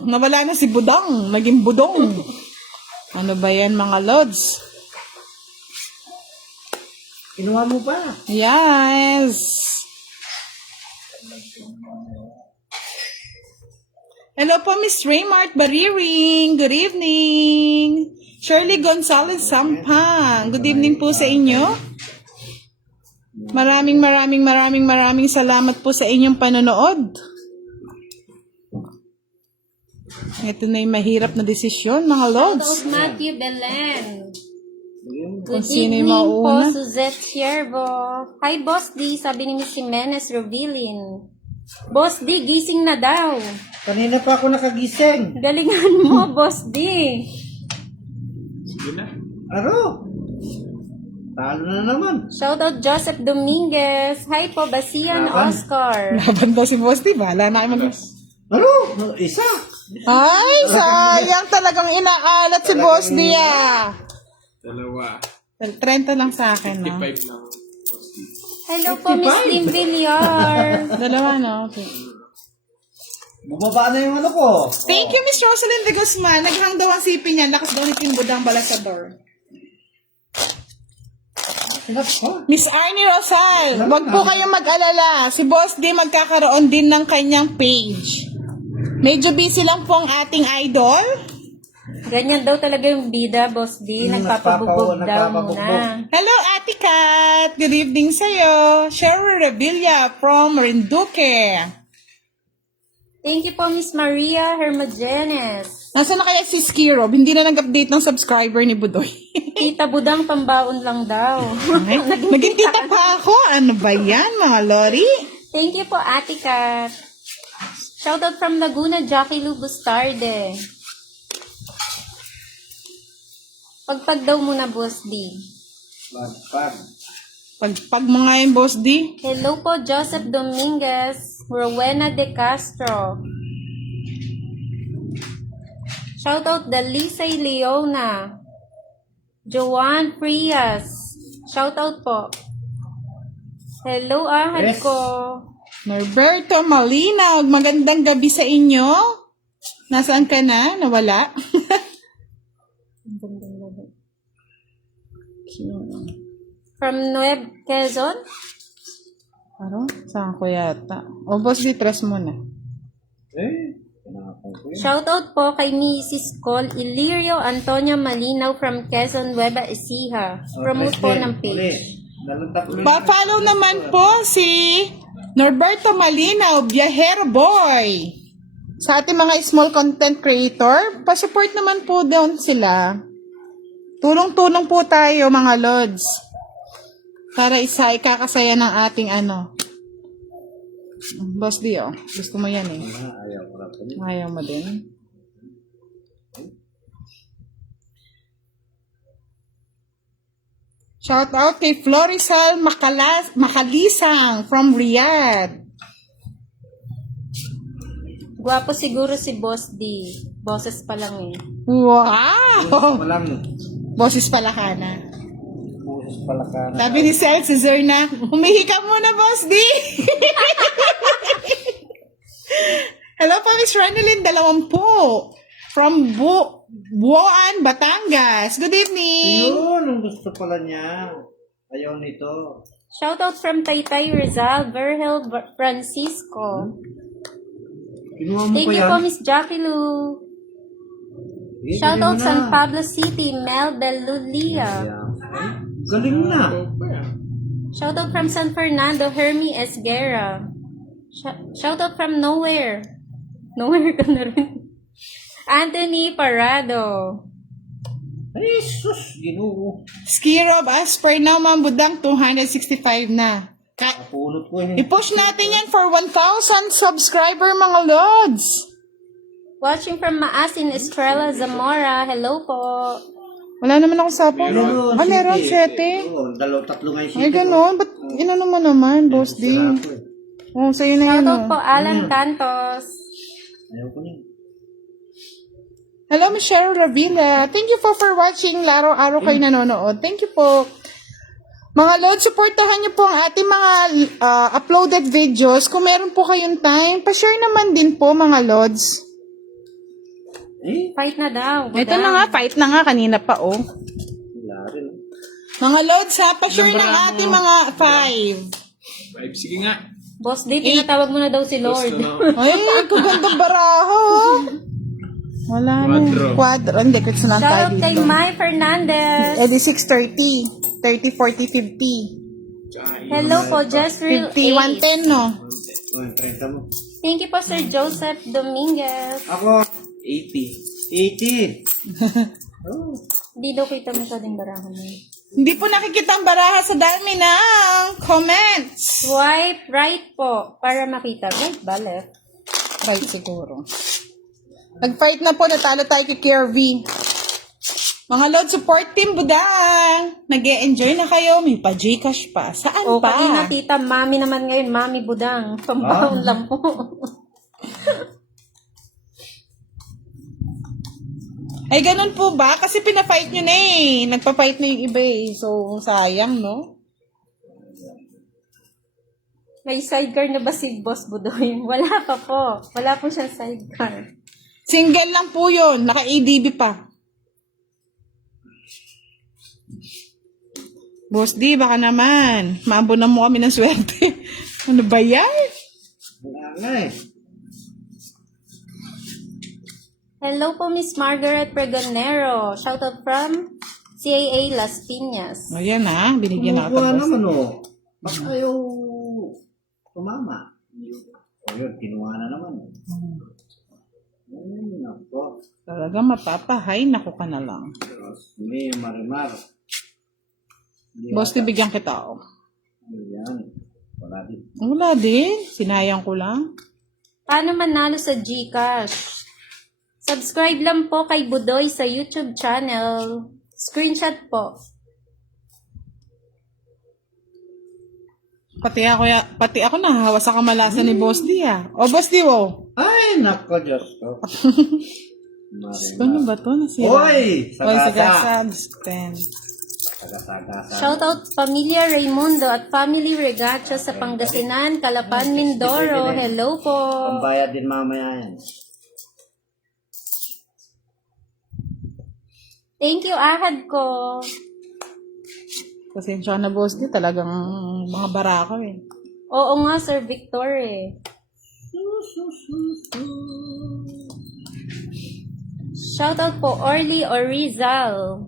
Nawala na si Budang. Naging Budong. Ano ba yan, mga Lods? Kinuha mo pa. Yes. Hello po, Miss Raymart Bariring. Good evening. Shirley Gonzalez Sampang. Good evening po sa inyo. Maraming salamat po sa inyong panonood. Ito na yung mahirap na desisyon, mga Lods. Shoutout Matthew Belen. Kung Good sino yung evening po, mauna. Suzette Siervo. Hi, Boss D, sabi ni Miss Jimenez Rovilin. Boss D, gising na daw. Kanina pa ako nakagising. Galingan mo, Boss D. Aro. Talo na naman. Shoutout Joseph Dominguez. Hi po, Basian Laban. Oscar. Laban daw si Boss, di ba? Wala na naman. Aro. Isa. Ay, sayang talagang inaalat si Boss Dia. Dalawa. 30 lang sa akin, no? 5 lang. Hello po, Miss Lim Villar. Dalawa, no? Okay. Bumaba na yung ano ko. Thank you, Miss Rosalind de Guzman. Naghang daw ang sipi niya. Lakas daw ni Timbudang Balasador. Miss Arnie Rosal, wag po kayong mag-alala. Si Boss D magkakaroon din ng kanyang page. Medyo busy lang po ang ating idol. Ganyan daw talaga yung bida, Boss D. Nagpapabugog daw muna. Hello, Ate Kat. Good evening sa'yo. Cheryl Revilla from Marinduque. Thank you po, Miss Maria Hermogenes. Nasaan na kaya si Skiro? Hindi na nag-update ng subscriber ni Budoy. Tita Budang pambaon lang daw. Naging tita pa ako. Ano ba yan, mga lori? Thank you po, Ate Kat. Shoutout from Laguna, Jackie Lu Bustarde. Pagpag daw muna, Boss D. Pagpag. Pagpag mga yan, Boss D. Hello po, Joseph Dominguez, Rowena De Castro. Shoutout Dalisay Leona. Joanne Frias. Shoutout po. Hello, ahad Yes. ko. Norberto Malinaw, magandang gabi sa inyo. Nasaan ka na? Nawala? From Nueva Quezon. Parang, saan ko yata? O, Boss D, press mo na. Shoutout po kay Mrs. Col Ilirio Antonio Malinaw from Quezon, Nueva Ecija. Promote po ng page. Pa-follow naman po si Norberto Malinaw, Biyahero Boy. Sa ating mga small content creator, pa-support naman po doon sila. Tulong-tulong po tayo mga Lods. Para ikakasaya ng ating Boss Dio, gusto mo yan eh. Ayaw ko na po. Ayaw mo din. Shout out kay Florisal Makalisang from Riyadh. Gwapo siguro si Boss D. Boses pa lang eh. Wow! Walang Boses pala ka na. buhos pala ka na. Sabi ni Sel Cesar humihi ka muna, Boss D. Hello po, Miss Ranelyn, 20. From Buoan, Batangas. Good evening. Yun, ang gusto pala niya. Ayaw nito. Shoutout from Taytay Rizal, Verhel Francisco. Kinuha mo Thank pa you yan? po, Miss Jackie Lou. Eh, Shoutout galing San na. Pablo City, Mel Belulia. Ayan. Ay, galing na. Shoutout from San Fernando, Hermie Esguera. Shoutout from Nowhere. Nowhere ka na rin. Anthony Parado. Ay, sus, ginoo. Skirob, as per now, Ma'am Budang, 265 na. Napulot ko eh. I-push natin yan for 1,000 subscriber, mga Lods. Watching from Maasin, Estrella Zamora. Hello po. Wala naman akong sapo. Meron, 7. Oo, tatlo nga yung Ay, ganun. Ba't inano mo naman, Boss D? Sarap eh. Oh, sa'yo na yan, Shoutout po, oh. Alan Tantos. Ayaw ko niya. Hello, Miss Cheryl Ravilla. Thank you po for watching. Laro-araw kayo nanonood. Thank you po. Mga Lods, supportahan niyo po ang ating mga uploaded videos. Kung meron po kayong time, pa-share naman din po, mga Lods. Eh, Fight na daw. Ito na nga, fight na nga. Kanina pa, oh. wala rin. Mga Lods, ha, pa-share ng ating mga 5. Sige nga. Boss D, tinatawag mo na daw si Lord. Ay, kagandang baraho. Wala na. Quadro. Hindi, quits na lang tayo Shoutout kay dito. Mai Fernandez. Edi 630. 30, 40, 50. Hello po, Jessreel 50, 110, no? Oh, yung 30 mo. Thank you po, Sir Joseph Dominguez. Ako, 80. 80. Oh, Hindi daw kita mo sa ding barahan mo. Hindi po nakikita ang baraha sa dami ng comments. Swipe right po para makita. Right ba, left? Right, siguro. Nag-fight na po, natalo tayo kay KRV. Mga Lord, support team Budang. Nag-e-enjoy na kayo, may pa-Gcash pa. Saan O, pa? kanina tita, mami naman ngayon, mami Budang. Pambaon lang po. Ay, ganun po ba? Kasi pina-fight nyo na eh. Nagpa-fight na yung iba eh. So, sayang, no? May sidecar na ba si Boss Budoy? Wala pa po. Wala po siyang sidecar. Single lang po yun. Naka-ADB pa. Boss D, baka naman. Maabunan mo kami ng swerte. Ano ba yan? wala nga eh. Hello po, Miss Margaret Pregonero. Shoutout from CAA Las Piñas. O yan ha, binigyan na Kumukuha kita, boss. naman oh. Baka ayaw tumama. O yun, kinuha na naman. Ay, nako. Talaga mapapahay, naku ka na lang. Hindi, marimar. Hindi Boss, ata. bibigyan kita, oh. Ayan. Wala din. Wala din, sinayang ko lang. Paano manalo sa GCash? Subscribe lang po kay Budoy sa YouTube channel. Screenshot po. Pati ako nahahawa sa kamalasan ni Boss D, ah. O, Boss D, oh. Ay, nako, Diyos ko. Ano ba to? Nasira. Oy! Oy, Sagasa! sagasa. Sagasagasa. Shoutout Pamilya Raimundo at Family Regacha sa Pangasinan, Calapan, Mindoro. Hello po. Pambayad din mamaya yan. Thank you, ahad ko. Pasensya na, Boss D. Talagang mga barako, eh. Oo nga, Sir Victor eh. Shoutout po Orly Orizal.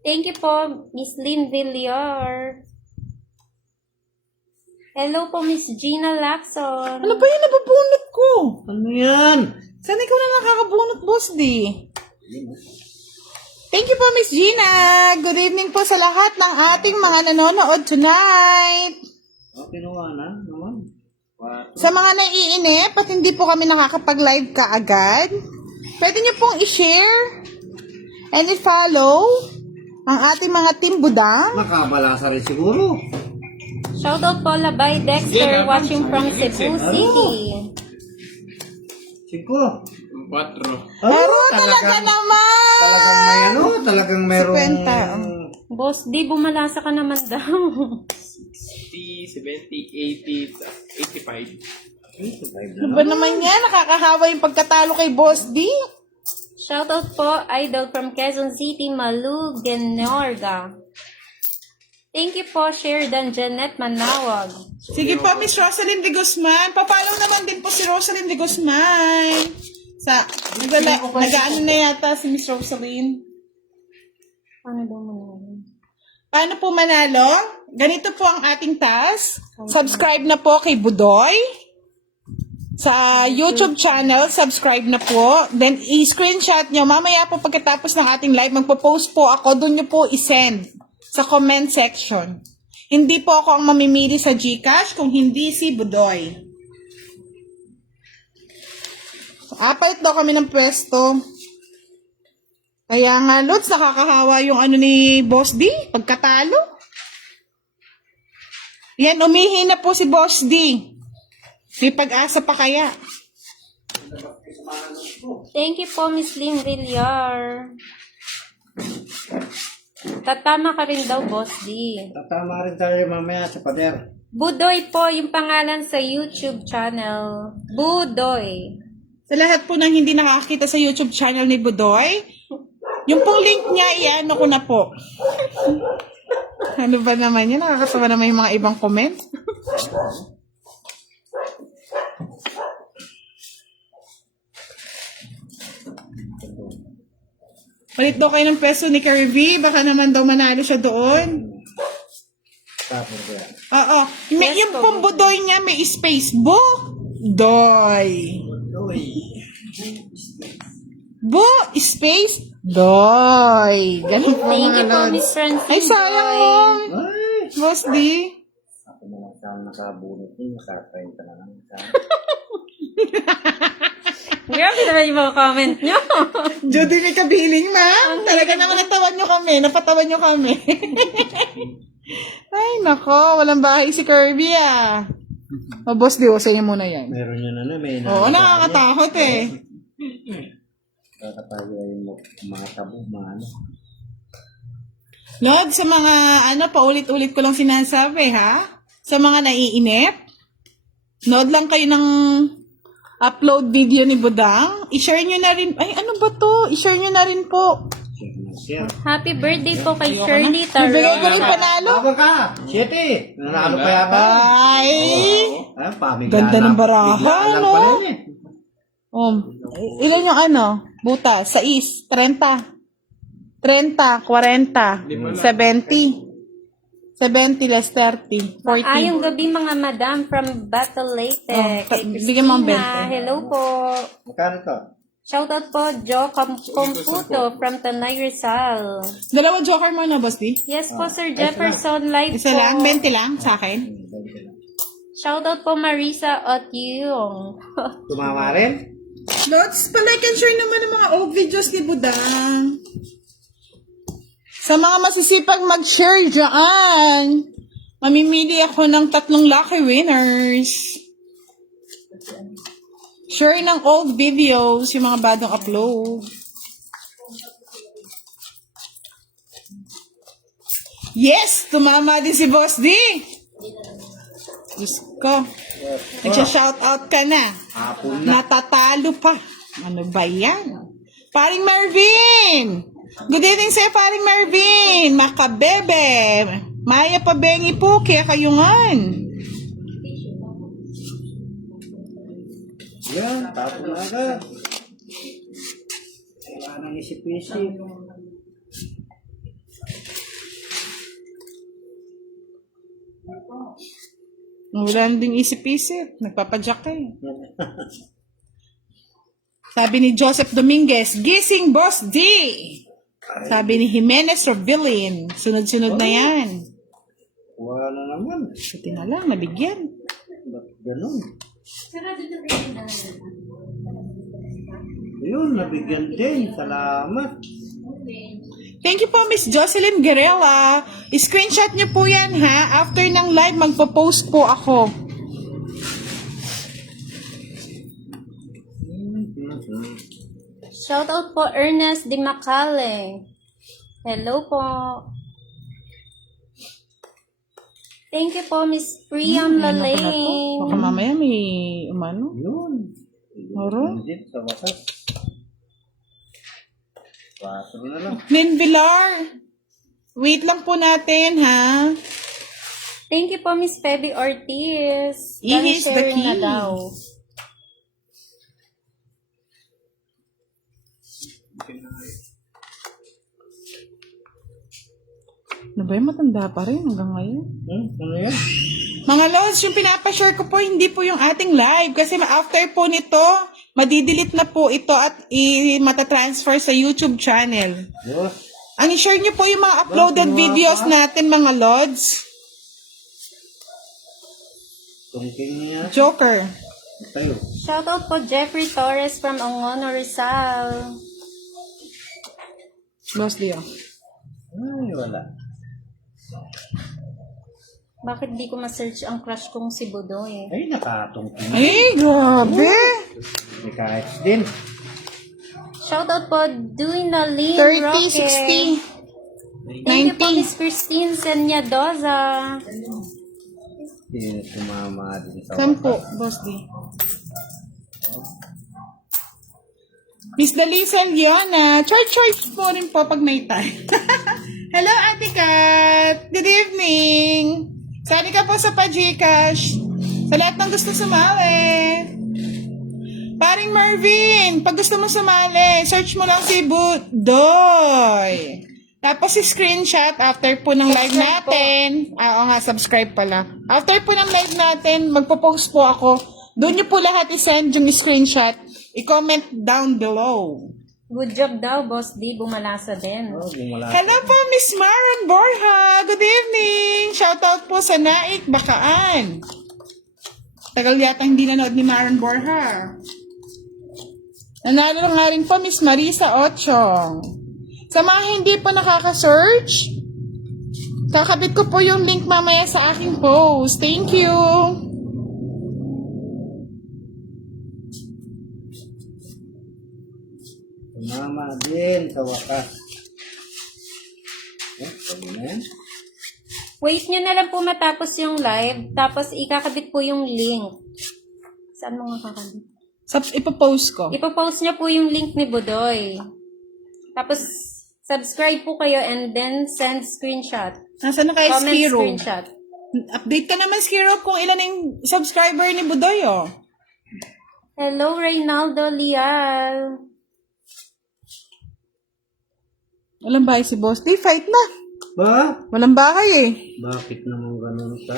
Thank you po, Miss Lynn Villar. Hello po, Miss Gina Lacson. Ano ba yung nabubunot ko? Ano yan? Saan ikaw na nakakabunot, Boss D? Thank you po, Miss Gina. Good evening po sa lahat ng ating mga nanonood tonight. Kinuha na naman. Sa mga naiinip at hindi po kami nakakapag-live kaagad, pwede niyo pong i-share and i-follow ang ating mga Team Budang. Makabalasa rin siguro. Shoutout po Labay Dexter watching from Cebu City. 5. 4. Pero talaga naman! Talagang may ano, talagang merong... 50. Boss D, bumalasa ka naman daw. 60, 70, 80, 85. Ano ba naman yan? Nakakahawa yung pagkatalo kay Boss D. Shoutout po, Idol from Quezon City, Malu Genorga. Thank you po, Sheridan Janet Manawag. Sige po, Miss Rosalyn de Guzman. Papalaw naman din po si Rosalyn de Guzman. Nag-ano na yata si Miss Rosalyn. Ano daw mo? Paano po manalo? Ganito po ang ating task. Subscribe na po kay Budoy. Sa YouTube channel, subscribe na po. Then, i-screenshot nyo. Mamaya po pagkatapos ng ating live, magpo-post po ako. Doon nyo po i-send sa comment section. Hindi po ako ang mamimili sa GCash kung hindi si Budoy. Apalit daw kami ng pwesto. Kaya nga, Lods, nakakahawa yung ano ni Boss D, pagkatalo. Yan, umihi na po si Boss D. May pag-asa pa kaya. Thank you po, Miss Lynn Villar. Tatama ka rin daw, Boss D. Tatama rin tayo mamaya sa pader. Budoy po yung pangalan sa YouTube channel. Budoy. Sa lahat po ng hindi nakakita sa YouTube channel ni Budoy, yung pong link niya, i-ano ko na po. Ano ba naman yun? Nakakatawa naman yung mga ibang comment. Palit daw kayo ng peso ni Kirby. Baka naman daw manalo siya doon. Tapos yan. Oo. May, yung pong Budoy niya, may space. Budoy. Space, Doy. Ganun po Thank mga you po, lods. Miss Francine. Ay, sayang Doy. mo. Ay! Boss D. Ako naman saan nakabunot yun. Nakakainta na lang. Grabe naman yung mga comment nyo. Judy may kabiling, ma'am. Talaga naman natawan nyo kami. Napatawan nyo kami. Ay, nako. Walang bahay si Kirby, ah. O, Boss D, usayin niyo muna yan. Meron yun ano. May Oo, nakakatakot eh. Kakatayo yung mga tabo, mga ano. Lord, sa mga, paulit-ulit ko lang sinasabi, ha? Sa mga naiinip, nood lang kayo ng upload video ni Budang. I-share nyo na rin. Ay, ano ba to? I-share nyo na rin po. Share. Happy birthday po kay Shirley Bibigay ko Taro. rin panalo. Ako ka! 7! Nanalo pa yata. Ay! Ay, pamigala. Ganda ng baraha, Bigla lang no? pala yun eh. Ilan yung buta? 6, 30. 30, 40, 70. 70 less 30, 40. Ayong gabi mga madam from Battle Leyte. Oh, Kay bigyan mo ang Christina. 20. Hello po. Magkano to? Shoutout po, Joe Computo from Tanay Rizal. Dalawa joker mo na, Boss D? Yes po, Sir Jefferson. Live Isa po. lang, 20 lang sa akin. Shoutout po, Marisa Otyong. Tumama rin? Lots, palike and share naman ang mga old videos ni Budang. Sa mga masisipag mag-share dyan, mamimili ako ng 3 lucky winners. Share ng old videos, yung mga badong upload. Yes! Tumama din si Boss D! Diyos ko. Nagsha-shoutout ka na. Hapon na. Natatalo pa. Ano ba yan? Paring Marvin! Good evening sa'yo, Paring Marvin! Makabebe! Maya pa bengi po, kaya kayungan. Yan, tapos na agad. Kailangan ng isip-isip. Wala na ding isip-isip. Nagpapadyak ka eh. Sabi ni Joseph Dominguez, gising Boss D. Sabi ni Jimenez Robilin, sunod-sunod na yan. Wala naman. Buti na lang, nabigyan. Ba't ganun? Yun, nabigyan din. Salamat. Thank you po, Miss Jocelyn Guerrera. Screenshot niyo po yan, ha? After ng live, magpo-post po ako. Shoutout po Ernest Di Macale. Hello po. Thank you po Miss Priam Baka Lalaine. mamaya may umano. Yun. Oro? Hindi, sa wakas. 4 na lang. Lynn Villar. Wait lang po natin, ha? Thank you po Miss Feby Ortiz. Ihis the Share na key. daw. Ano ba yung matanda pa rin hanggang ngayon? Ano yan? Mga lods, yung pinapashare ko po, hindi po yung ating live. Kasi after po nito, madidelete na po ito at matatransfer sa YouTube channel. Diyos. Ang i-share nyo po yung mga uploaded videos natin, mga lods. Tungking niya. Joker. Tayo. Shoutout po Jeffrey Torres from Angono, Rizal. Boss Leo. Ay, wala. Bakit di ko ma-search ang crush kong si Budoy? Ay, nakatungking. Ay, grabe. May kahit din. Shoutout po Duina Lynn 30, Roque. 60, Thank you po 90. Miss Christine Senyadoza. Hindi tumama din sa Saan po, Boss D? Miss Dalisa Liana, charge po rin po pag may time. Hello, Ate Kat! Good evening! Sali ka po sa Pagcash. Sa lahat ng gusto sumali. Paring Marvin, pag gusto mo sumali, search mo lang si Budoy. Tapos screenshot after po ng live natin. Oo nga, subscribe pala. After po ng live natin, magpo-post po ako. Doon niyo po lahat i-send yung screenshot. I-comment down below. Good job daw, Boss D. Bumalasa din. Oh, bumala. Hello po, Miss Maron Borja. Good evening. Shoutout po sa Naik, Bakaan. Tagal yata hindi nanood ni Maron Borja. Nanalo nga rin po, Miss Marisa Ochong. Sa mga hindi po nakaka-search, kakabit ko po yung link mamaya sa aking post. Thank you. Tumama din sa wakas. Sabi na yan. Wait nyo na lang po matapos yung live, tapos ikakabit po yung link. Saan mo nga kakabit? Ipopost ko. Ipopost nyo po yung link ni Budoy. Tapos, subscribe po kayo and then send screenshot. Nasaan na kayo, Comment Skiro? screenshot. Update ka naman, Skiro, kung ilan yung subscriber ni Budoy, oh. Hello, Reynaldo Lial. Walang bahay si Boss. Di, fight na. Ba? Walang bahay eh. Bakit naman ganun ka?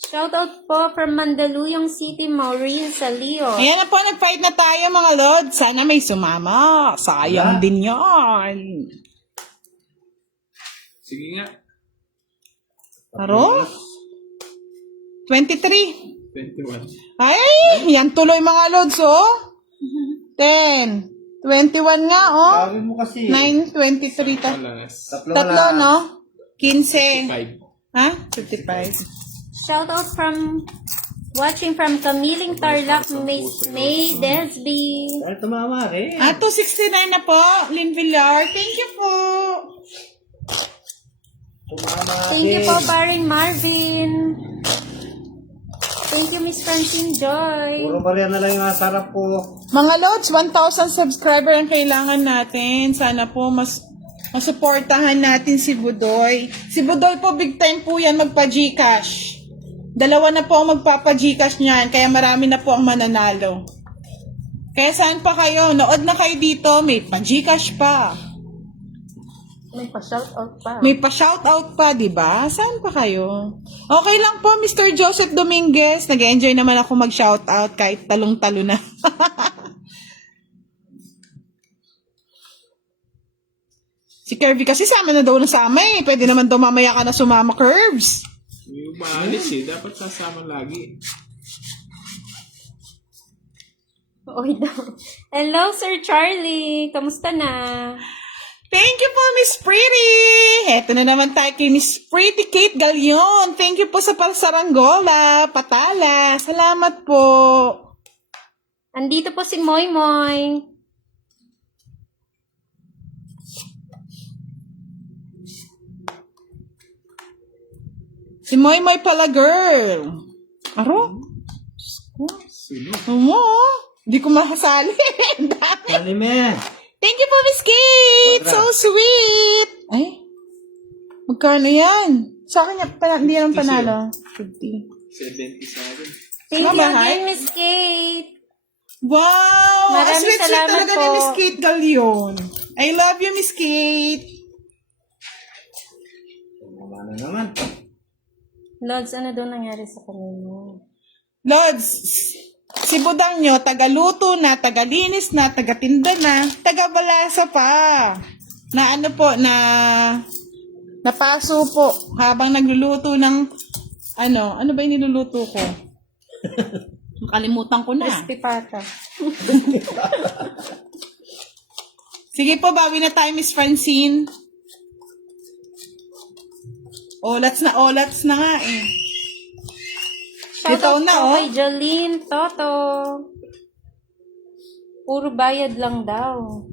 Shoutout po from Mandaluyong City, Maureen Salio. Ayan na po, nag-fight na tayo mga lord. Sana may sumama. Sayang din yan. Sige nga. Taro? 23. 21. Ay, yan tuloy mga lords, oh. 10. 21 nga, oh. Sabi mo kasi. 9, 23. Tatlo Tatlo, na. no? 15. 5. Ha? 55. Shoutout from watching from Kamiling Tarlac, Miss May Desby. Ay, tumama eh. 269 na po, Lynn Villar. Thank you po. Tumama Thank you din. po, paring Marvin. Thank you, Miss Francine Joy. Puro barya na lang yung asarap ko. Mga lods, 1,000 subscriber ang kailangan natin. Sana po masuportahan natin si Budoy. Si Budoy po, big time po yan magpa-Gcash. Dalawa na po ang magpapa-Gcash niyan, kaya marami na po ang mananalo. Kaya saan pa kayo? Nood na kayo dito, may pa-Gcash pa. May pa-shoutout pa. May pa-shoutout pa, di ba? Saan pa kayo? Okay lang po, Mr. Joseph Dominguez. Nag-enjoy naman ako mag-shoutout kahit talong-talo na. Si Kirby kasi sama na daw na sama eh. Pwede naman daw mamaya ka na sumama, Curbs. Yung maalis eh. Dapat kasama lagi. Oy daw. Hello, Sir Charlie. Kamusta na? Thank you po, Miss Pretty! Eto na naman tayo kay Miss Pretty Kate Galion. Thank you po sa Palsaranggola, Patala. Salamat po. Andito po si Moy Moy. Si Moy Moy pala, girl. Aro? Sino? Mo, hindi ko makasali. Ang dami. Kalime. Thank you po, Miss Kate. So sweet. Ay, magkano yan? Sa akin, hindi yan ang panalo. 50. 70 sa akin. Thank you Mabahay? again, Miss Kate. Wow! Maraming Sweet salamat talaga po. ni Miss Kate Galion. I love you, Miss Kate. Ano naman? Lods, ano daw nangyari sa kanila? Lods, si Budang nyo, tagaluto na, tagalinis na, tagatinda na, tagabalasa pa. Na ano po, napaso po habang nagluluto ng, ano ba yung niluluto ko? Makalimutan ko na. Crispy pata. Sige po, bawi na tayo, Miss Francine. Olats na nga eh. Ito Shoutout na, po oh. kay Jolene Toto. Puro bayad lang daw.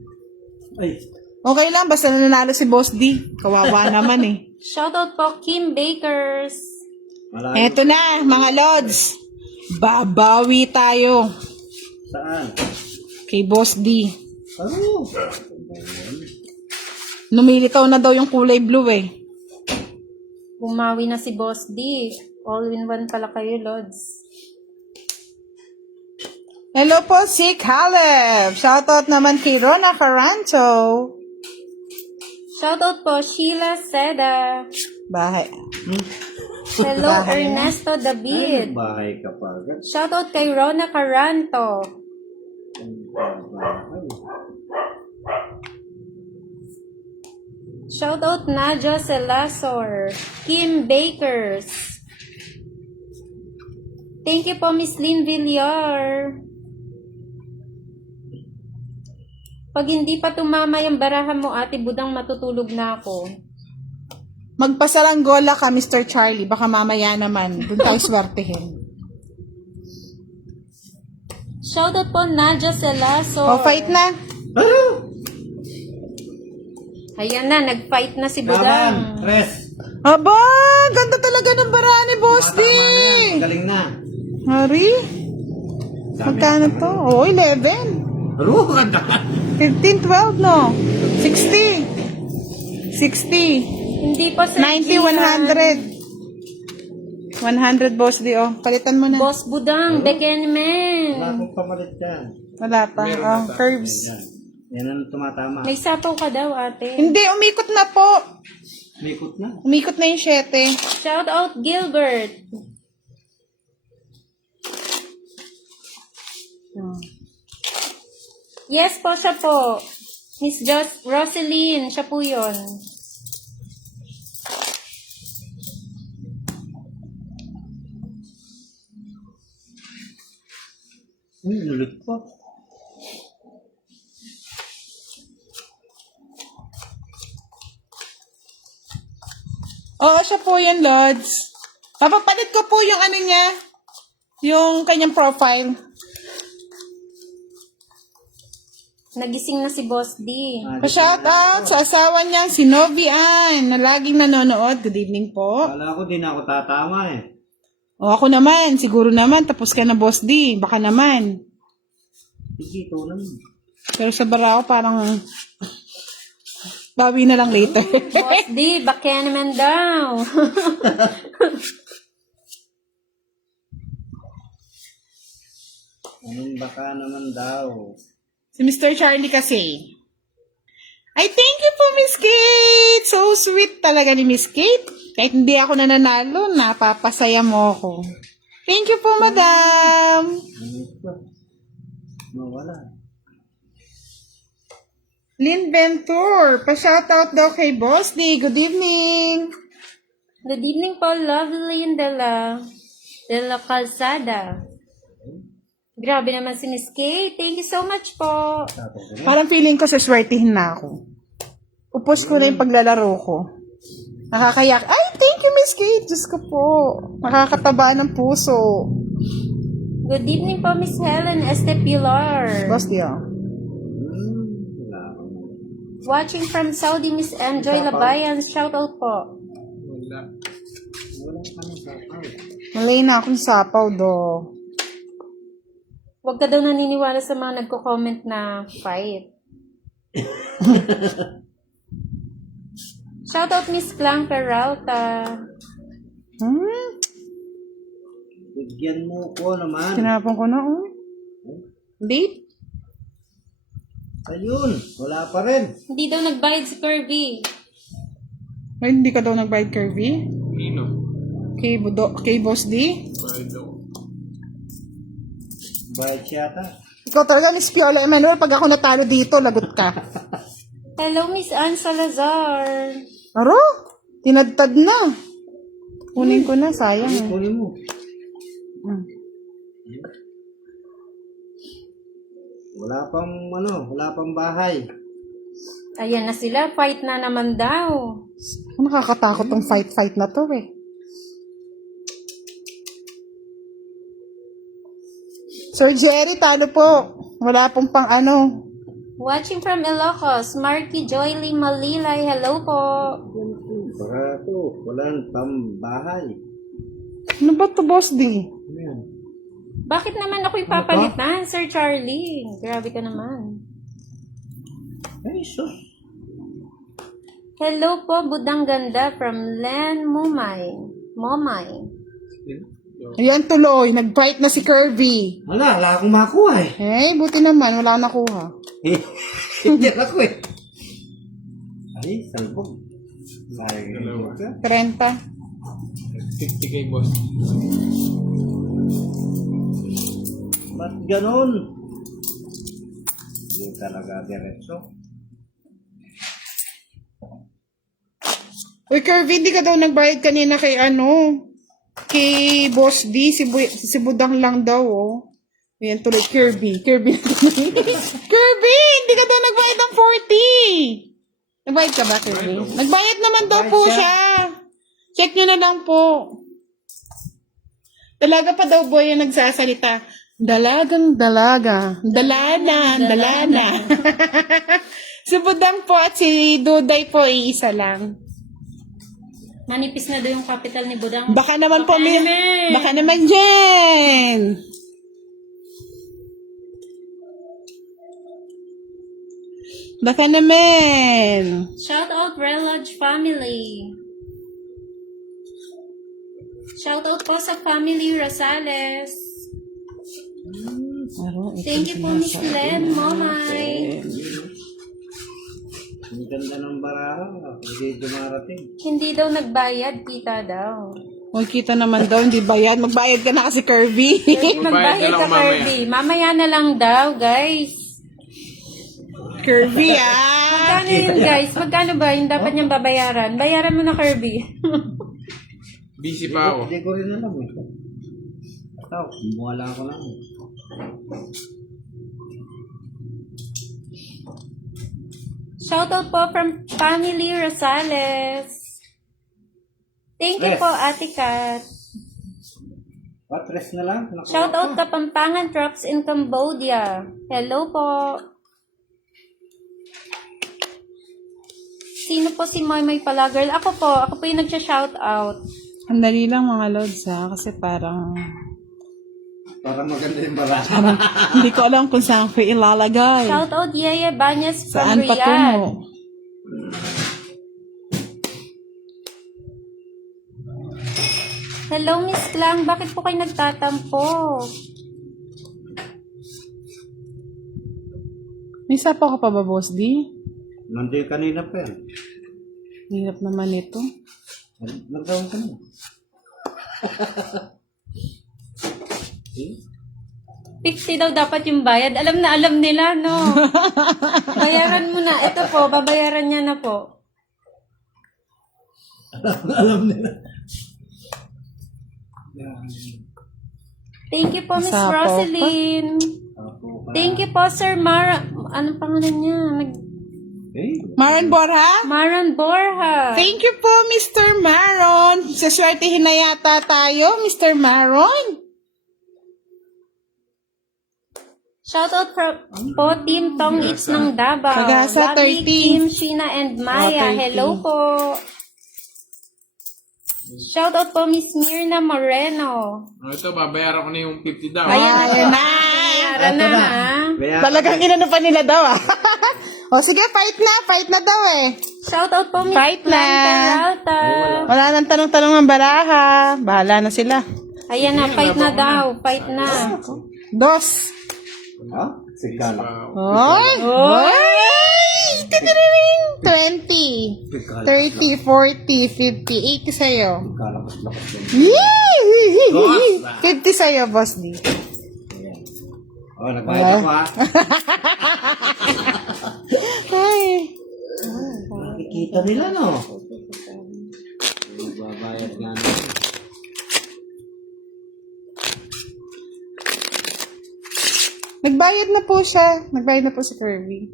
Ay, Okay lang, basta nanalo si Boss D. Kawawa naman eh. Shoutout po Kim Bakers. malayo. Eto na, mga Lods. Babawi tayo Saan? kay Boss D. Ano? Lumilitaw na daw yung kulay blue eh. Bumawi na si Boss D. All-in-one pala kayo, Lods. Hello po, si Caleb. Shoutout naman kay Rona Caranto. Shoutout po Sheila Seda. Bahay. Hello Bahay na. Ernesto David. Bahay ka pa agad. Shoutout kay Rona Caranto. Bahay. Shoutout Nadia Selasor. Kim Bakers. Thank you po Miss Lynn Villar. Pag hindi pa tumama yung barahan mo, Ate Budang, matutulog na ako. Magpasaranggola ka, Mr. Charlie. Baka mamaya naman. Doon tayo swertehin. Shoutout po Nadia Selasor. O, fight na. Ano? Ayan na, nag-fight na si Laban. Budang. Tres. Aba, ganda talaga ng barani, Boss D. Tama na yan. Galing na. Hari? Magkano to? Oh, 11. Aro, ganda. 15, 12, no? 60. 60. Hindi po Sir 90, Gian. 100. 100, Boss D, oh. Palitan mo na. Boss Budang, Wala Bekenmen. akong pamalit dyan. Wala pa. Meron Oh, na pa. curves. Yan. Yan ang tumatama. May sapaw ka daw, ate. Hindi, umikot na po. Mikot na. Umikot na yung 7. Shout out Gilbert. Yes po, siya po. Miss Roseline, siya po yun. Lulot po. Oo, siya po yun, Lods. Papapalit ko po yung ano niya. Yung kanyang profile. Nagising na si Boss D. Pa-shout out sa asawa niya, si Novi Ann, na laging nanonood. Good evening po. Kala ko di na ako tatama eh. O ako naman, siguro naman, tapos ka na, Boss D. Baka naman. Sige, ito naman. Pero sa Barao, parang bawi na lang later. Boss D, bakya naman daw. Anong baka naman daw. Si Mr. Charlie kasi, Ay, thank you po, Miss Kate! So sweet talaga ni Miss Kate. Kahit hindi ako nananalo, napapasaya mo ako. Thank you po, madam! Mawala. Lynn Ventur, pa-shoutout daw kay Boss D. Good evening! Good evening po, Loveline de la Calzada. Grabe naman si Miss Kay. Thank you so much po. Parang feeling ko saswertihin na ako. Upos ko na yung paglalaro ko. Nakakayak. Ay, thank you, Miss Kate. Diyos ko po. Nakakataba ng puso. Good evening po, Miss Helen Estepilar. Boss D, oh. Watching from Saudi, Miss Enjoy Labayan. Shout out po. Wala. Malay na akong sapaw, do. Huwag ka daw naniniwala sa mga nagko-comment na fight. Shout out Miss Clang Peralta. Bigyan mo ko naman. Tinapon ko na, oh. Date? Ayun, wala pa rin. Hindi daw nagbayad si Kirby. Ay, hindi ka daw nag-bite, Kirby? Nino. Kay Boss D? Baldo. Bayad siya ata. Ikaw talaga, Miss Piola Emanuel, pag ako natalo dito, lagot ka. Hello, Miss Ann Salazar. Aro, tinadtad na. Kunin ko na, sayang. Eh. Kunin mo. Wala pang bahay. Ayan na sila. Fight na naman daw. Nakakatakot tong fight na to, eh. Sir Jerry, talo po. Wala pong pang ano. Watching from Ilocos, Marky Joyly Malilay. Hello po. Para to, walang pambahay. Ano ba to, Boss D? Ayan. Bakit naman ako ipapalitan, Sir Charlie? Grabe ka naman. Ay, sus. Hello po, Budang Ganda from Len Momay. Ayan tuloy, nag-fight na si Kirby. Wala akong makuha eh. Eh, buti naman, wala akong nakuha. Hindi ako eh. Ay, salbog. Dalawa. 30. 50 kay boss. Ba't ganon? Hindi talaga diretso. Uy, Kirby, hindi ka daw nagbayad kanina kay kay Boss D, si Budang lang daw, oh. Ayan tuloy, Kirby. Kirby, hindi ka daw nagbayad ng 40. Nagbayad ka ba, Kirby? Nagbayad naman daw po siya. Check nyo na lang po. Dalaga pa daw boy yung nagsasalita. Dalagang dalaga. Dalana. Si Budang po at si Duday po, iisa lang. Manipis na daw yung capital ni Budang. Baka naman po, naman. baka naman yan. Baka naman. Shout out Relodge family. Shout out po sa family Rosales. Thank you po, Miss Len Momay. Ang ganda ng baraha. Hindi dumarating. Hindi daw nagbayad, kita daw. Huwag kita naman daw, hindi bayad. Magbayad ka na kasi, Kirby. Magbayad na ka, lang mamaya. Kirby. Mamaya na lang daw, guys. Kirby, Magkano yun, guys? Magkano ba yung dapat niyang babayaran? Bayaran mo na, Kirby. Busy pa ako. Hindi ko rin alam eh. Basta, wala ko lang. Shoutout po from family Rosales. Thank you Yes. po, Ate Kat. Rest na lang. Nakuha Shoutout ko. Kapampangan Trucks in Cambodia. Hello po. Sino po si Moy Palagirl? Ako po yung nagsha-shoutout. Ang dali lang mga lods ha, kasi parang Para maganda yung baraha. hindi ko alam kung saan ko ilalagay. Shoutout Yeye Banyas from Saan Riyadh. patungo? Hello, Miss Klang. Bakit po kayo nagtatampo? May sapaw ka pa ba, Boss D? Nandun kanina pa yan. Hirap naman ito. Nagdawang ka na. Eh? 50 daw dapat yung bayad. Alam na alam nila, no? Bayaran mo na. Ito po, babayaran niya na po. Alam nila. Thank you po, Miss Sapo pa. Rosaline. Thank you po, Sir Mara. Anong pangalan niya? Eh? Maron Borja? Maran Borja. Thank you po, Mr. Maron. Saswertihin na yata tayo, Mr. Maron. Shoutout po, Team Tong It's ng Davao. Pag-asa, Lovely 13. Kim, Sheena, and Maya. 13. Hello po. Shoutout po, Miss Mirna Moreno. Ito, babayaran ko na yung 50 daw. Ayan na. Ayan na. Bayaran na, ha? Talagang inano pa nila daw ah. O sige, fight na daw eh. Shoutout po, Miss Fight na. Peralta. Wala nang tanong-tanong ng baraha. Bahala na sila. Ayan na, fight na daw. Fight na. Dos. Ha? Sigala. Oy! Oy! 20, 30, 40, 50, 80 sa'yo. Sigala mas lakas yan. Yee! 50 sa'yo, Boss D. Oh, nagbayad ako ha. Ay. Nakikita nila no. Nagbabayad nga na. Nagbayad na po siya. Nagbayad na po si Kirby.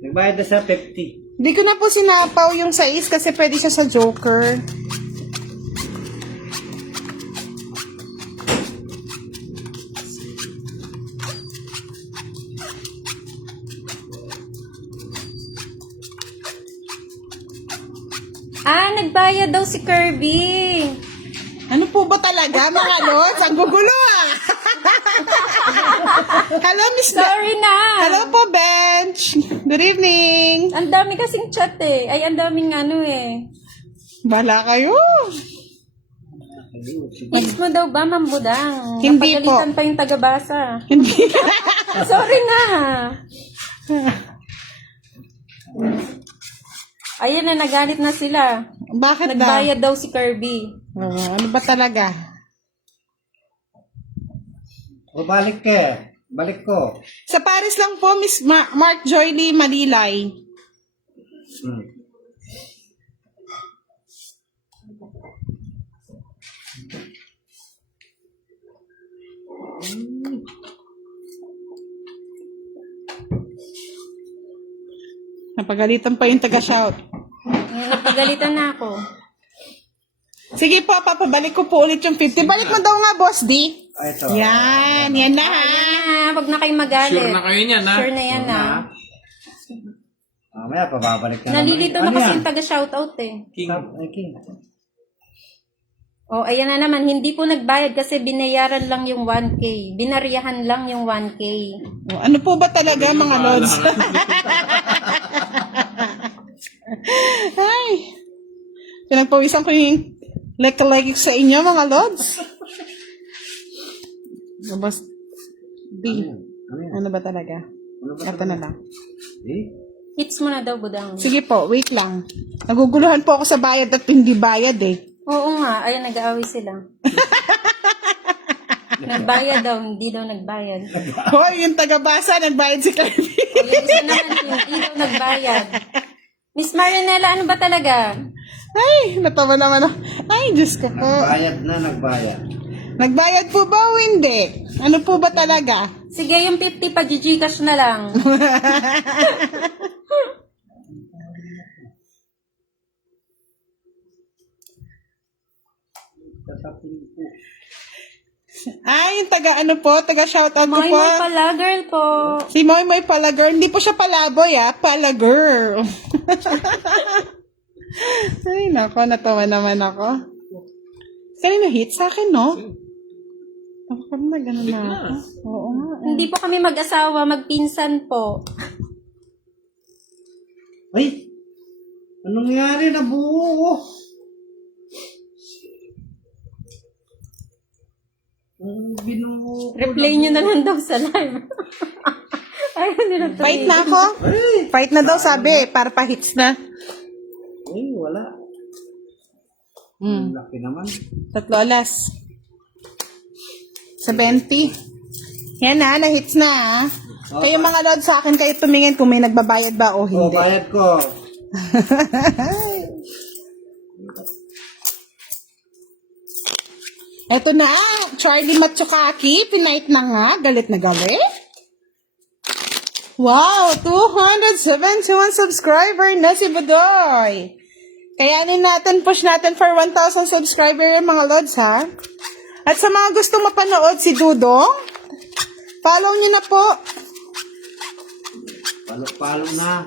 Nagbayad na sa 50. Hindi ko na po sinapaw yung 6 kasi pwede siya sa Joker. Nagbayad daw si Kirby. Ano po ba talaga, mga lods? Ang gugulo ah! Hello, Miss Sorry na. Hello po, Bench. Good evening. Ang dami kasing chat eh. Ay, ang daming ano eh. Bala kayo. Hits mo daw ba, Ma'am Budang? Hindi Napagalitan pa yung tagabasa. Hindi. Sorry na. Ayan na, nagalit na sila. Bakit daw? Nagbayad daw si Kirby. Ano ba talaga? O balik ka. Balik ko. Sa Paris lang po, Miss Mark Joyly Malilay. Napagalitan pa yung taga-shout. Napagalitan na ako. Sige po, papabalik ko po ulit yung 50. Balik mo daw nga, Boss D. Ito. Yan na ha. Wag na kayo magalit. Sure na kayo niyan, ha? Sure na yan, ha? Mamaya pababalik ka Nalilito na Ano kasi yan? yung taga-shoutout eh. King. Ay, King. Oh, ayan na naman. Hindi po nagbayad kasi binayaran lang yung 1K. Binariyahan lang yung 1K. Ano po ba talaga, mga lods? Ay. Pinagpawisan ko yung like sa inyo, mga lods. Boss D. Ano yan? Ano ba talaga? Ano ba Ito na lang. Eh? Hits mo na daw, Budang. Sige po, wait lang. Naguguluhan po ako sa bayad at hindi bayad eh. Oo nga. Ayan, nag-aaway sila. Nagbayad daw. Hindi daw nagbayad. Hoy, yung taga-basa, nagbayad si Kirby. O, yung isa naman, hindi daw nagbayad. Miss Marinela, ano ba talaga? Ay, natawa naman ako. Ay, Diyos ko po. Nagbayad na, nagbayad. Nagbayad po ba o hindi? Ano po ba talaga? Sige, yung 50 pa, Gcash na lang. Ay, yung taga-ano po, taga-shoutout ko Moy po. Moy pala, girl po. Si Moy Moy pala girl. Hindi po siya palaboy pala girl. Ay, nako, natawa naman ako. Kanina hit sa akin, no? Ako pa na, gano'n na ako. Oo nga. Hindi po kami mag-asawa, magpinsan po. Ay! Anong nangyari? Nabuo! Ang binuo ko. Replay nyo na lang daw sa live. Ay, Fight na ako? Fight na daw sabi, para pa-hits na. Ay, wala. Hmm. Laki naman. 3 alas. 70. Yan na, na-hits na ah. Kayo mga lods sa akin, kayo tumingin kung may nagbabayad ba o Oh, hindi. bayad ko. Eto na, Charlie Matsukaki, pinight na nga, galit na galit. Wow, 271 subscriber na si Budoy. Kayanin natin, push natin for 1,000 subscriber mga lods ha. At sa mga gusto mapanood si Dudong, follow nyo na po. Palo-palo na.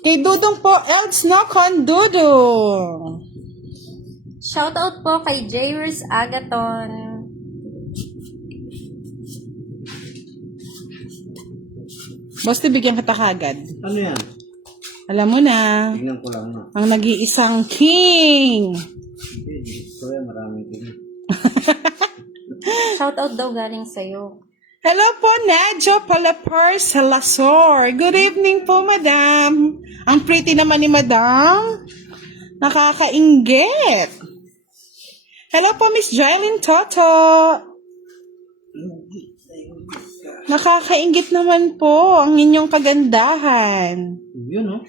Kay Dudong po, else no con Dudong. Shoutout po kay Jairus Agaton. Boss, bigyan kita kagad. Ano yan? Alam mo na, Tingnan ko lang na. ang nag-iisang king. Hindi, ito yan, maraming tingin. Shoutout daw galing sa'yo. Hello po, Nadjo Palapar Salasor. Good evening po, madam. Ang pretty naman ni madam. Nakakainggit. Hello po, Miss Jailin Toto. Nakakainggit naman po ang inyong kagandahan. Yun, oh.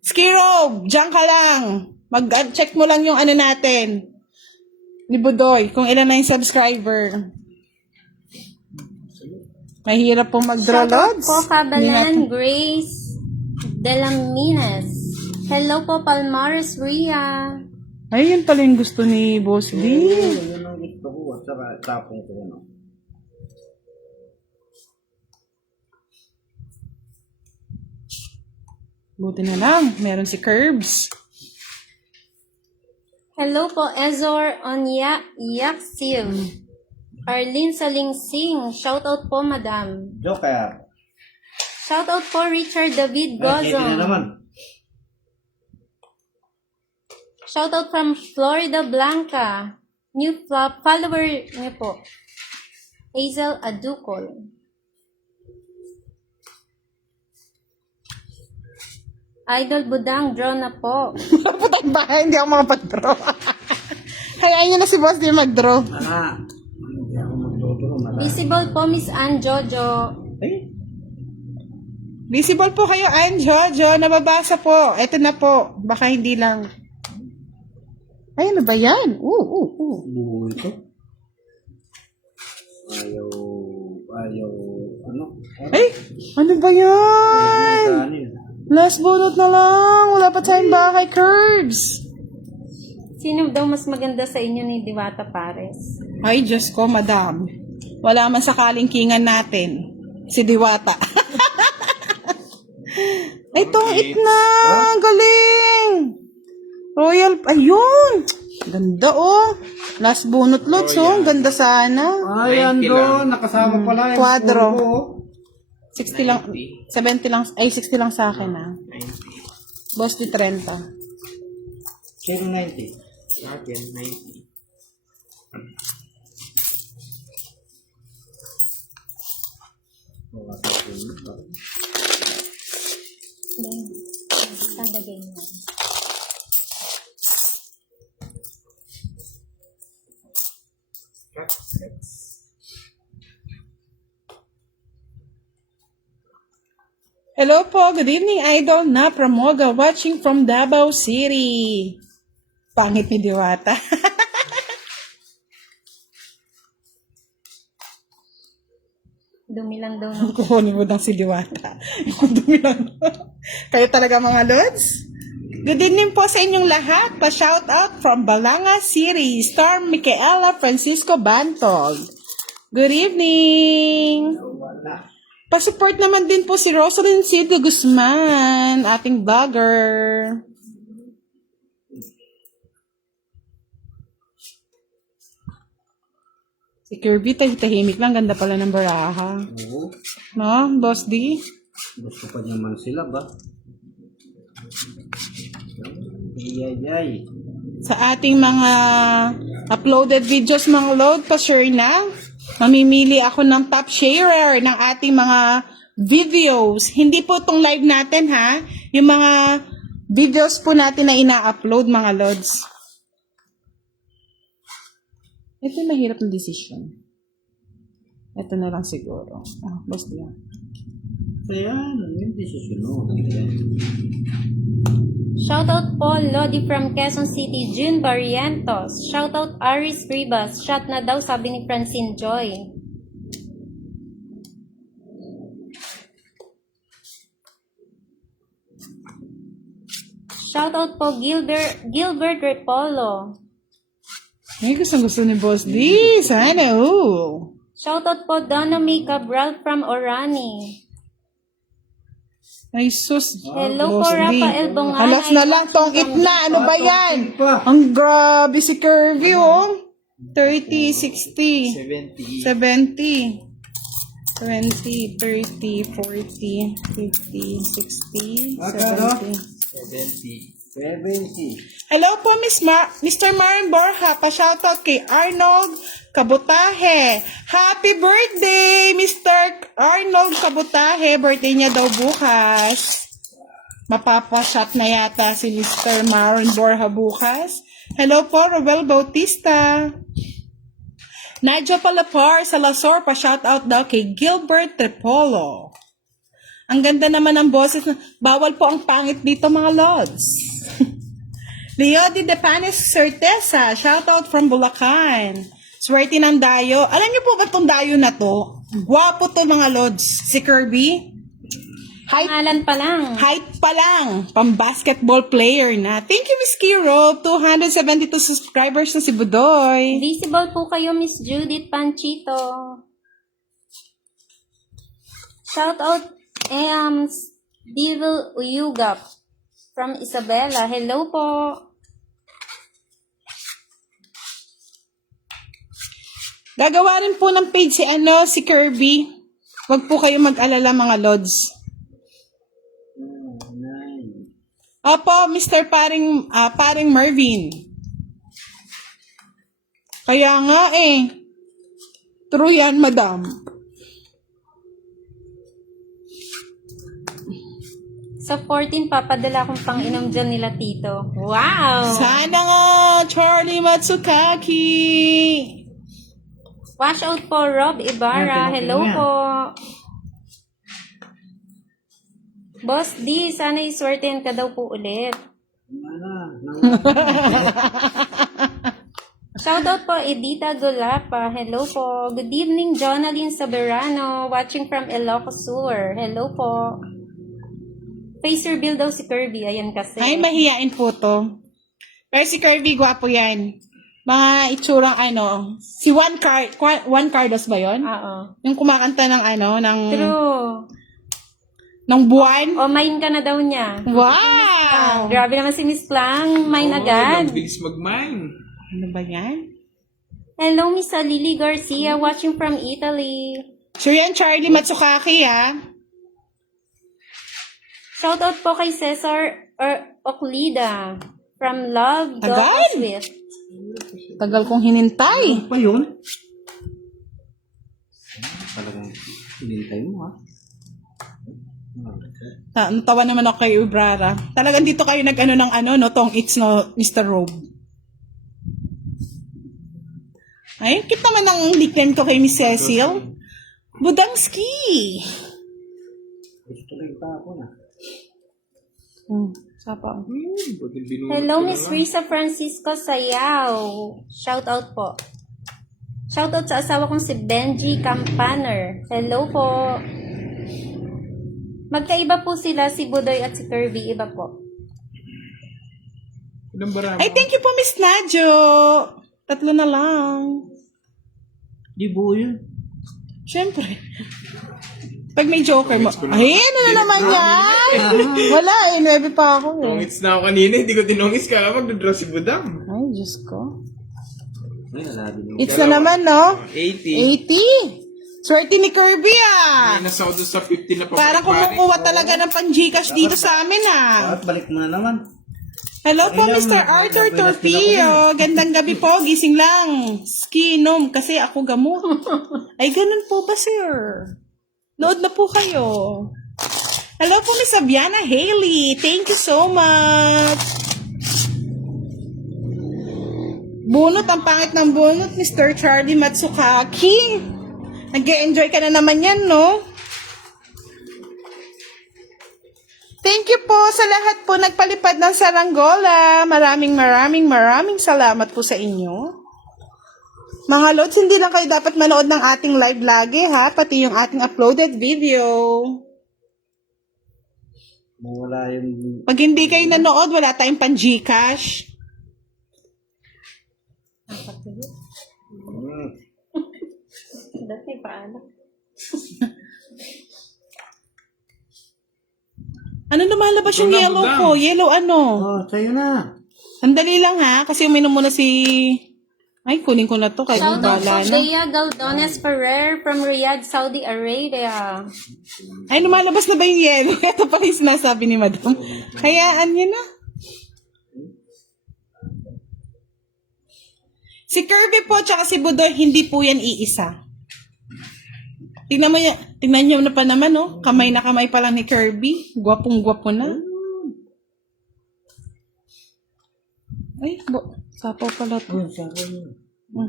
Skiro, diyan ka lang. Mag-check mo lang yung ano natin. Ni Budoy, kung ilan na yung subscriber. Mahirap po mag-draw, Shoutout lods. po Hindi natin- Kabalan Grace Delaminas. Hello po Palmares Ria. Ay, yun pala yung gusto ni Boss D. Yun ang gusto ko. At saka tapong ko, no? Buti na lang, meron si Curbs. Hello po Ezor Onya Yaksil. Arlene Salingsing. Shoutout po madam. Joke kaya. Shoutout po Richard David Ay, sige na Gozon. naman. Shoutout from Florida Blanca. New follower niyo po. Hazel Aducol. Idol Budang, draw na po. Putang bahay, hindi ako makapag-draw. Hayaan niyo na si Boss D mag-draw. Ana. Hindi ako magtuturo. Visible po Miss Ann Jojo. Ay, Visible po kayo, Ann Jojo. Nababasa po. Ito na po. Baka hindi lang. Ay, ano ba yan? buo ito. Ayaw, ano? Ay, ano ba yan? Kanin. Last bunot na lang. Wala pa tayong bahay, Curbs. Sino daw mas maganda sa inyo ni Diwata Pares? Ay, Diyos ko, madam. Wala man sa kalingkingan natin. Si Diwata. Ay, tungit na. Galing. Royal, ayun. Ganda, oh. Last bunot, lots, oh. Ganda sana. Ay, 90 ando. Nakasama pala yung Quadro. pulbo, oh. 60 lang, 70 lang, ay 60 lang sa akin, ah. 90. Boss di 30. Kaya 90. Sa akin, 90. Wala sa akin. Tagagay mo. Hello po, good evening, Idol na Pramoga, watching from Davao City. Pangit ni Diwata. Dumi lang daw ng Kukunin mo lang si Diwata. Dumi lang. Kayo talaga mga lods. Good evening po sa inyong lahat. Pa-shout out from Balanga City, Star Micaela Francisco Bantog. Good evening. Pa-support naman din po si Rosalyn Silvio Guzman, ating vlogger. Si Kirby, tahimik lang. Ganda pala ng baraha. Oo. No, Boss D? Gusto pa naman sila ba? Ay. Sa ating mga uploaded videos, mga load, pa-share na. Mamimili ako ng top sharer ng ating mga videos. Hindi po itong live natin, ha? Yung mga videos po natin na ina-upload, mga loads. Ito yung mahirap na decision. Ito na lang siguro. Basta yan. Kaya, yung decision mo. Shoutout po Lodi from Quezon City, June Barrientos. Shoutout Aris Ribas, shot na daw sabi ni Francine Joy. Shoutout po Gilbert Repolo. Ay, gusto ni Boss D. Sana, Shoutout po Donna May Cabral from Orani. Ay, sus. Hello Boss po D. Rafael Bongana. Halas na lang tong itna. Ano ba yan? Ang grabe si Curvy, oh. 30, 60, 70. 70, 20, 30, 40, 50, 60, 70. 70. Hello po, Mr. Marin Borja. Pa-shoutout kay Arnold Kabutahe. Happy birthday, Mr. Arnold Kabutahe. Birthday niya daw bukas. Mapapashot na yata si Mr. Marin Borja bukas. Hello po, Robel Bautista. Nadia Palapar sa Lasor. Pa-shoutout daw kay Gilbert Trepolo. Ang ganda naman ng boses. Bawal po ang pangit dito, mga lods. Leo de Panes Certeza, shoutout from Bulacan. Swerte ng dayo. Alam niyo po ba itong dayo na to? Gwapo to, mga lods. Si Kirby. Pangalan pa lang. Height pa lang. Pang-basketball player na. Thank you, Miss Kiro. 272 subscribers na si Budoy. Visible po kayo, Miss Judith Panchito. Shoutout Devil Uyugap from Isabela. Hello po. Gagawa rin po ng page si Kirby. Huwag po kayo mag-alala, mga lods. Opo, Mr. Paring Mervin. Kaya nga True yan, madam. Sa 14, papadala akong pang-inom dyan nila, Tito. Wow! Sana nga, Charlie Matsukaki. Wash out po, Rob Ibarra. Hello po. Boss D, sana iswertehan ka daw po ulit. Shoutout po, Edita Golapa. Hello po. Good evening, Jonaline Saberano. Watching from Ilocos Sur. Hello po. Face reveal daw si Kirby. Ayan kasi. Ay, mahihain po to. Pero si Kirby, gwapo yan. Mga itsurang si Juan Carlos ba yun? Oo. Yung kumakanta ng True. ng buwan? O, mine ka na daw niya. Wow! Grabe naman si Miss Plang. Mine agad. Ang bilis mag-mine. Ano ba yan? Hello, Miss Lily Garcia. Watching from Italy. Sure yan, Charlie Matsukaki, ha? Shoutout po kay Cesar Oclida from Love Agad? Dog Swift. Tagal kong hinintay. Pa yun? Talagang hinintay mo, ha? Natawa naman ako kay Ubrara. Talagang dito kayo tong it's no, Mr. Robe. Ay, cute naman ang nickname ko kay Miss Cecil. Budangski. Gusto lang pa ako na. Sapa. Hello, Miss Risa Francisco Sayaw. Shoutout po. Shoutout sa asawa kong si Benji Campaner. Hello po. Magkaiba po sila, si Budoy at si Kirby. Iba po. Ilang barama? Ay, thank you po, Miss Nadjo. 3 na lang. Di buo yun. Siyempre. Pag may joker mo. Ay, ano na naman yan? Wala 9 pa ako. Tongits na ako kanina. Hindi ko tinongis ka. Magdodraw si Budang. Ay, Diyos ko. Ay, nalabi mo. It's na naman, no? 80. 80. Swerte ni Kirby, Ay, nasa ako doon sa 50 na Parang kumukuha talaga ng pang-Gcash dito sa amin, At balik mo na naman. Hello po, Ay, Mr. lang, Arthur may Torpillo. Gandang gabi po. Gising lang. Skinom kasi ako gamot. Ay, ganun po ba, sir? Load na po kayo. Hello po, Miss Abiana Haley. Thank you so much. Bunot, ang pangit ng bunot, Mr. Charlie Matsukaki. Nag-e-enjoy ka na naman yan, no? Thank you po sa lahat po nagpalipad ng saranggola. Maraming salamat po sa inyo. Mga lods, hindi lang kayo dapat manood ng ating live lagi, ha? Pati yung ating uploaded video. Mawala yung... Pag hindi kayo nanood, wala tayong pan-Gcash. Dati paano? Ano lumalabas yung Wala, yellow budang. ko? Yellow ano? Oh, sa'yo na. Sandali lang ha, kasi uminom muna si... Ay, kunin ko na to kahit Shout out bala po na. Bea Galdones Ferrer from Riyadh, Saudi Arabia. Ay, lumalabas na ba yung yellow? Ito pala yung sinasabi ni Madam. Hayaan niyo na. Si Kirby po, tsaka si Budoy, hindi po yan iisa. Tingnan mo yan. Tingnan niyo na pa naman, no? Kamay na kamay pa lang ni Kirby. Gwapong-gwapo na. Ay, sapaw pala to. Oh, sabi mo.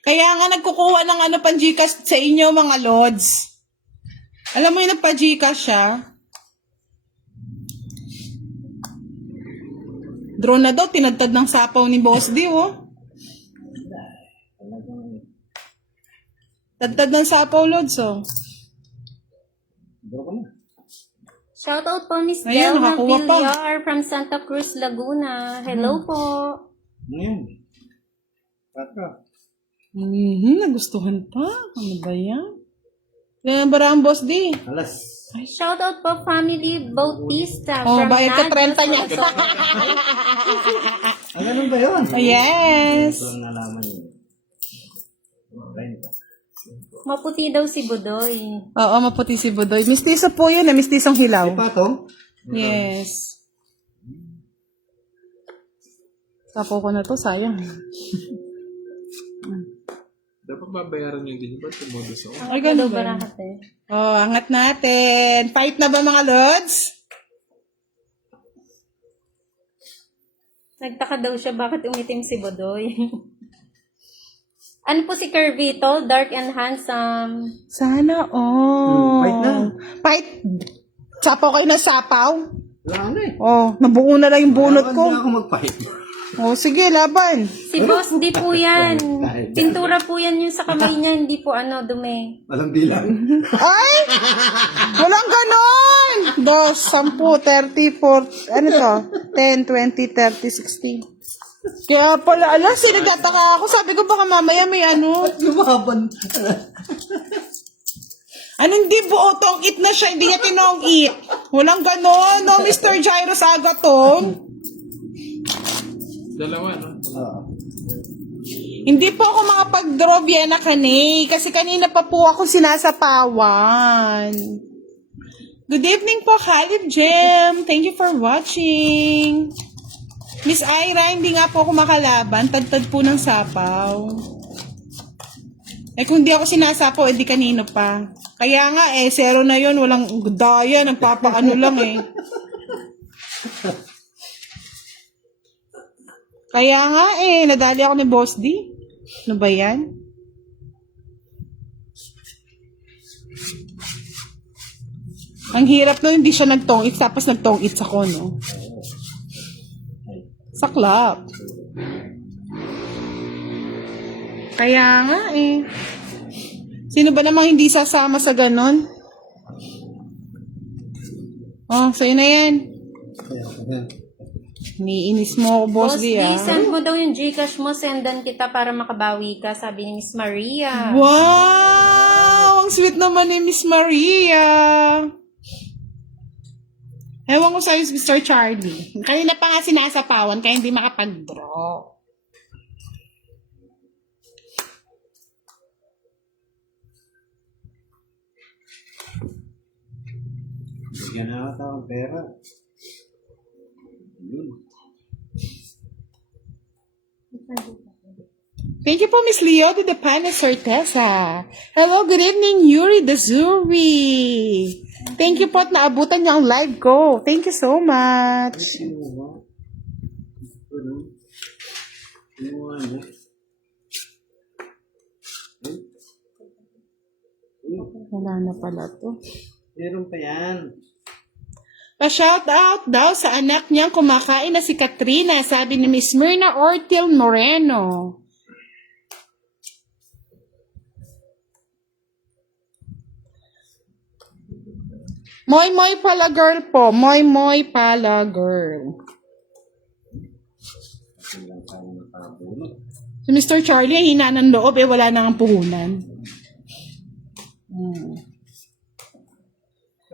Kaya nga nagkukuha ng ano pang Gcash sa inyo, mga lods. Alam mo yung nagpa-Gcash siya? Drone na daw, tinadtad ng sapaw ni Boss D, oh. Tadtad ng sapaw, lods, oh. Bro ko na. Shout out po Miss Ayun, Delma nakakuha pa. Villar from Santa Cruz, Laguna. Hello po. Ngayon. Patro. Nagustuhan pa. Ano ba yan? Yan ba ang Boss D? Alas. Shout out po Family Bautista Oh, from bayad ka 30 niya. Ah, ganun ba yun? Oh, yes. Ito ang nalaman yun. Renta. Maputi daw si Budoy. Oo, maputi si Budoy. Mistiso po yun, mistisong hilaw. Ay, patong? Yes. Sapo ko na to, sayang. Dapat babayaran yung ganyan. Ba't tumodos ako? Ay, ganun Daw ba? barahat eh. Oh, angat natin. Fight na ba, mga lods? Nagtaka daw siya bakit umitim si Budoy. Ano po si Kirby? Tall, dark, and handsome. Sana, oh. Fight na. Fight. Sapaw kayo ng sapaw. Wala na eh. Oh, nabuo na lang yung bunot ko. Hindi ako mag-fight. Oh, sige, laban. Si Boss, hindi po yan. Pintura po yan yung sa kamay niya, hindi po dumi. Walang bilang. Ay! Walang ganon! 2, 10, 30, 40, ano to? 10, 20, 30, 60. Kaya pala, alas, nagtataka ako. Sabi ko baka mamaya may ano. Lumaban. Anong di buo tong it na siya, hindi niya tinong it. Walang ganon, no, Mr. Jairus Agaton. Dalawa, no? Hindi po ako makapag-draw Vienna Kanay kasi kanina pa po ako sinasapawan. Good evening po, Khalid Jem. Thank you for watching. Miss Ira, hindi nga po ako makalaban. Tad-tad po ng sapaw. Eh kung di ako sinasapaw, edi kanino pa. Kaya nga zero na yon, walang daya, nagpapaano lang eh. Kaya nga nadali ako ni Boss D. Ano ba yan? Ang hirap no, hindi siya nagtong-its, tapos nagtong-its ako, no? Saklap. Kaya nga Sino ba namang hindi sasama sa ganon? Oh, sa'yo na yan. Niinis mo ako, Boss Boss D, D, ah. send mo daw yung Gcash mo, sendan kita para makabawi ka, sabi ni Miss Maria. Wow! Ang sweet naman ni Miss Maria. Ewan ko sa'yo, Mr. Charlie. Kanina pa nga sinasapawan, kaya hindi makapag-draw. Bigyan na ata akong pera. Yun. Thank you po, Miss Leo de Pana Sortesa. Hello, good evening, Yuri Dazuri. Thank you po at naabutan niyo ang live ko. Thank you so much. Wala na pala to. Meron pa yan. Pa-shoutout daw sa anak niyang kumakain na si Katrina, sabi ni Miss Myrna Ortil Moreno. Moy Moy pala girl po. Moy Moy pala girl. Si Mr. Charlie ay hina ng loob wala nang puhunan.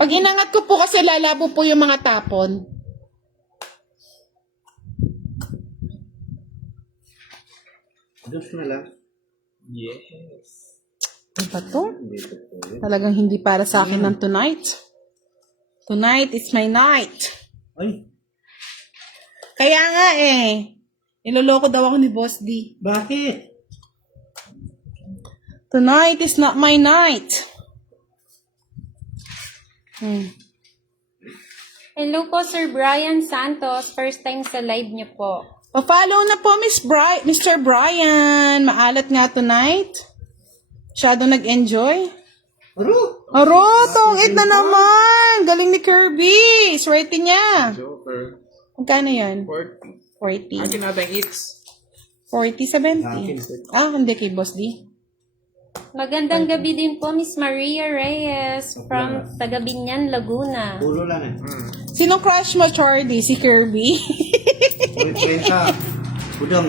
Pag inangat ko po kasi lalabo po yung mga tapon. Dos na lang. Yes. Ano ba to? Dito po yun. Talagang hindi para sa akin ng tonight. Tonight is my night. Ay, Kaya nga niloloko daw ako ni Boss D. bakit? Tonight is not my night. Hello po, Sir Brian Santos. First time sa live niyo po. Pa-follow na po, Mr. Brian. Maalat nga tonight. Masyado nag-enjoy. Aro? Aro, tongit na naman. Galing ni Kirby. Swerte niya. Joker. Magkano yan? 40. 40. Akin natin it's. 40, 70. Ah, hindi kay Boss D. Magandang gabi din po, Miss Maria Reyes from Tagabinyan, Laguna. Pulo lang eh. Sinong crush mo, Charlie? Si Kirby? Ulit 30. Budong.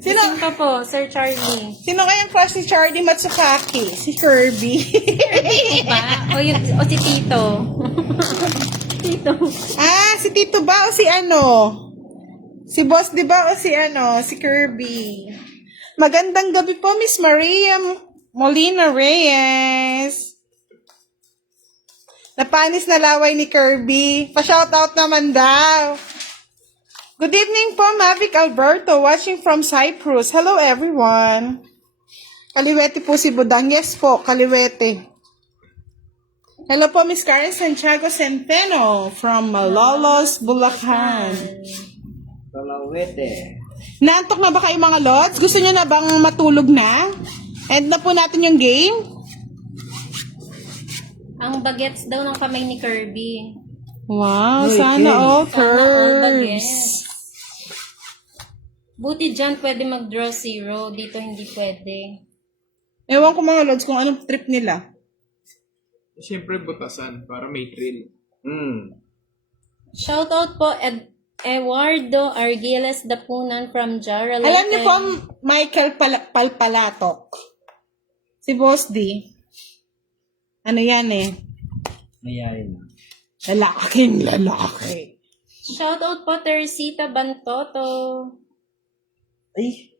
Sino? Sino ka po, Sir Charlie? Sino kayang crush ni Charlie Matsukaki? Si Kirby. O si Tito? Tito. Si Tito ba o si ano? Si Boss di ba o si ano? Si Kirby. Magandang gabi po, Miss Maria Molina Reyes. Napanis na laway ni Kirby. Pa-shoutout naman daw. Good evening po, Mavic Alberto, watching from Cyprus. Hello, everyone. Kaliwete po si Budang. Yes po, Kaliwete. Hello po, Miss Karen Santiago Centeno from Malolos, Bulacan. Talawete. Naantok na ba kayo mga lods? Gusto nyo na bang matulog na? End na po natin yung game. Ang bagets daw ng kamay ni Kirby. Wow, Uy, sana King. all Sana all bagets. curves. Buti dyan pwede mag-draw zero. Dito hindi pwede. Ewan ko mga lods kung anong trip nila. Siyempre butasan para may thrill. Shoutout po, Eduardo Argiles Dapunan from Jara. Alam niyo po, Michael Palpalatok. Si Boss D. Ano yan Mayayin na. Lalaking lalaki. Shoutout po, Teresita Bantoto. Ay.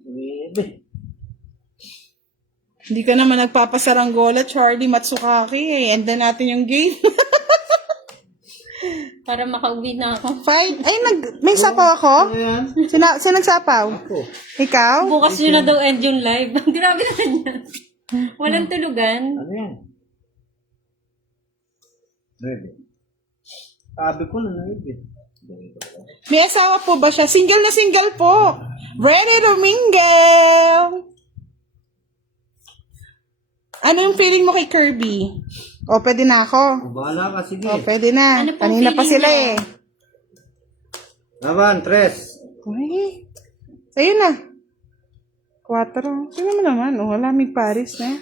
Bebe. Hindi ka naman nagpapasaranggola, Charlie Matsukaki. End na natin yung game. Para makauwi na ako. Fight. Ay, may sapaw ako? Ano yan? Sino nagsapaw? Ako. Ikaw? Bukas yun na daw end yung live. Grabe na yan. Walang tulugan. Ano yan? Bebe. Sabi ko na bebe. May asawa po ba siya? Single na single po. Ready to mingle. Ano yung feeling mo kay Kirby? O, pwede na ako. Bahala ka, sige. O, pwede na. Ano pong Kanina pa feeling sila niya? Naman, 3. Uy. Sa'yo na. 4. Sino mo naman? O, wala may Paris na.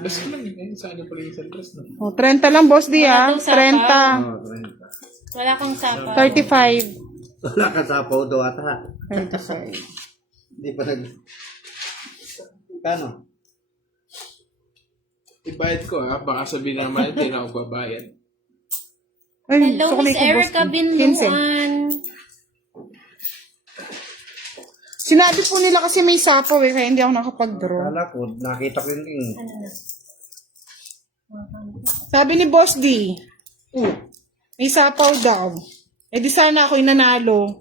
Basta ko lang yun. Saan yung pala yung centers na? O, 30 lang, boss di Wala ah. daw sapaw. 30. 30. Wala kang sapa. 35. Wala ka sa do ata. 35. Hindi pa nag... Kano? Ibayad ko baka sabihin naman hindi na ako babayad. Ay, Hello, sukli Miss ko, boss Erica D. 15. Binluan. Sinabi po nila kasi may sapaw eh, kaya hindi ako nakapag-draw. Kala ko, nakita ko yung king. Ano na? Sabi ni Boss D, may sapaw daw. Eh di sana ako'y nanalo.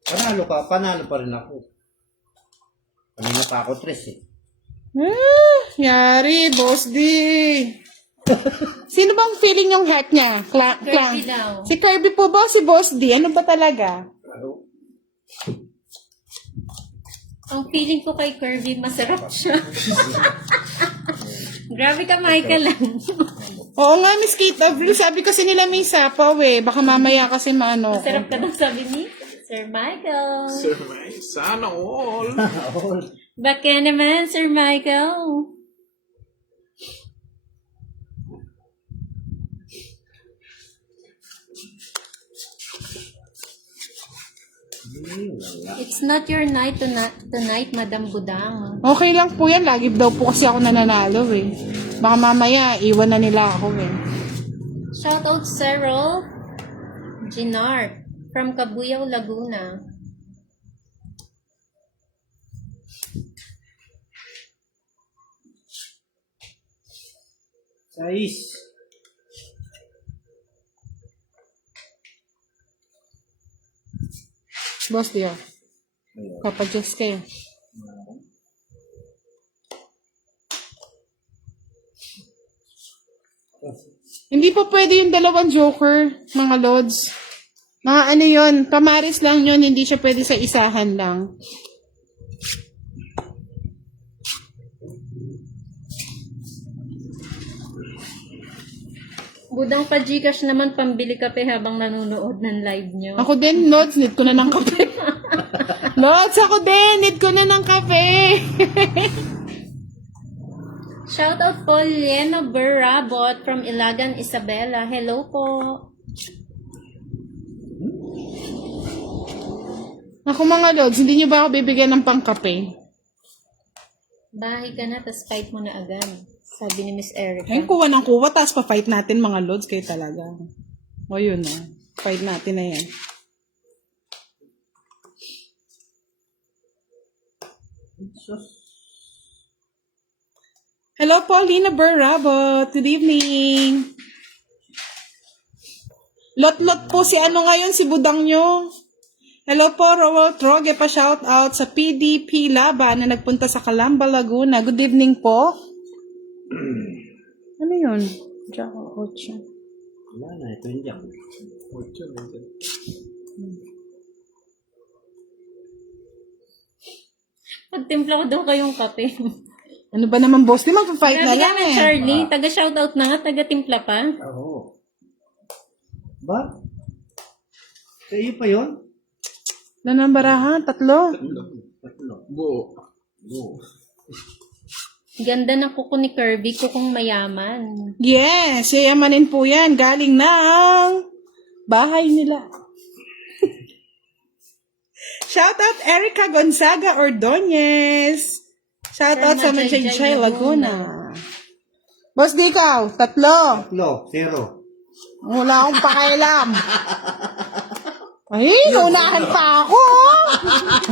Panalo ka, panalo pa rin ako. Kanina pa ako 3 eh. Yari, Boss D. Sino bang feeling yung heart niya? Kirby daw. Si Kirby po ba o si Boss D? Ano ba talaga? Ang feeling ko kay Kirby, masarap siya. Grabe ka, Michael. Oo nga, Miss Kate Avril, sabi kasi nila may sapaw eh. Baka mamaya kasi maano. Masarap ka daw, sabi ni Sir Michael. Sir May, sana all. Baka naman, Sir Michael. It's not your night tonight, Madam Budang. Okay lang po yan. Lagi daw po kasi ako nananalo eh. Baka mamaya, iwan na nila ako eh. Shoutout Cyril Ginard from Cabuyao, Laguna. Sais. Boss D, oh. Papadjust kayo. Hindi pa pwede yung dalawang joker, mga lods. Mga ano yun, kamaris lang yun, hindi siya pwede sa isahan lang. Budang pa Gcash naman pambili kape habang nanonood ng live nyo. Ako din, lods, need ko na ng kape. Lods, ako din, need ko na ng kape. Shoutout po Leno Berrabot from Ilagan, Isabela. Hello po. Ako mga lods, hindi nyo ba ako bibigyan ng pangkape? Bahay ka na, tas fight mo na agad. Sabi ni Miss Erica. Ayun, kuha ng kuha, tapos pa-fight natin mga lods, kayo talaga. O yun na, fight natin na yan. Hello, Paulina Berrabot. Good evening. Lot-lot po si ano ngayon, si budang nyo. Hello po, Rowell Troge, pa-shout out sa PDP Laban na nagpunta sa Calamba, Laguna. Good evening po. Ano yun? Diyan, 8. Wala na, ito yung jam. Pagtimpla ko daw kayong kape. Ano ba naman, boss? Di magpa-fight na Grabe lang ka na, eh. Charlie. Taga-shoutout na nga, taga-timpla pa. Oo. Ba? Sa iyo pa yun? Ano ang barahan? 3? Tatlo. Buo. Ganda ng kuko ni Kirby, kukong mayaman. Yes, yayamanin po yan. Galing ng bahay nila. Shoutout Erica Gonzaga Ordonez. Shoutout sa Majaygay, Laguna. Boss, di ikaw, 3. Tatlo. 0. Wala akong pakialam. Ay, unahan pa ako.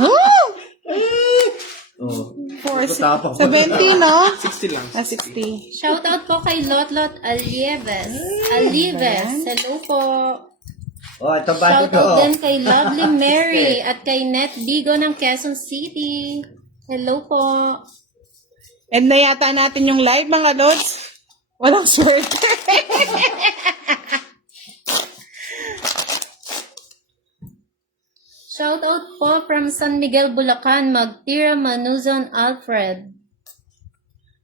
Oh. Oh. 4, 70, no? 60 lang. 60. Shoutout po kay Lotlot Alieves. Hello po. Oh, ito ba ito? Shoutout din kay Lovely Mary at kay Net Bigo ng Quezon City. Hello po. And na yata natin yung live, mga lods. Walang swerte. Shoutout po from San Miguel, Bulacan, Magtira Manuzon Alfred.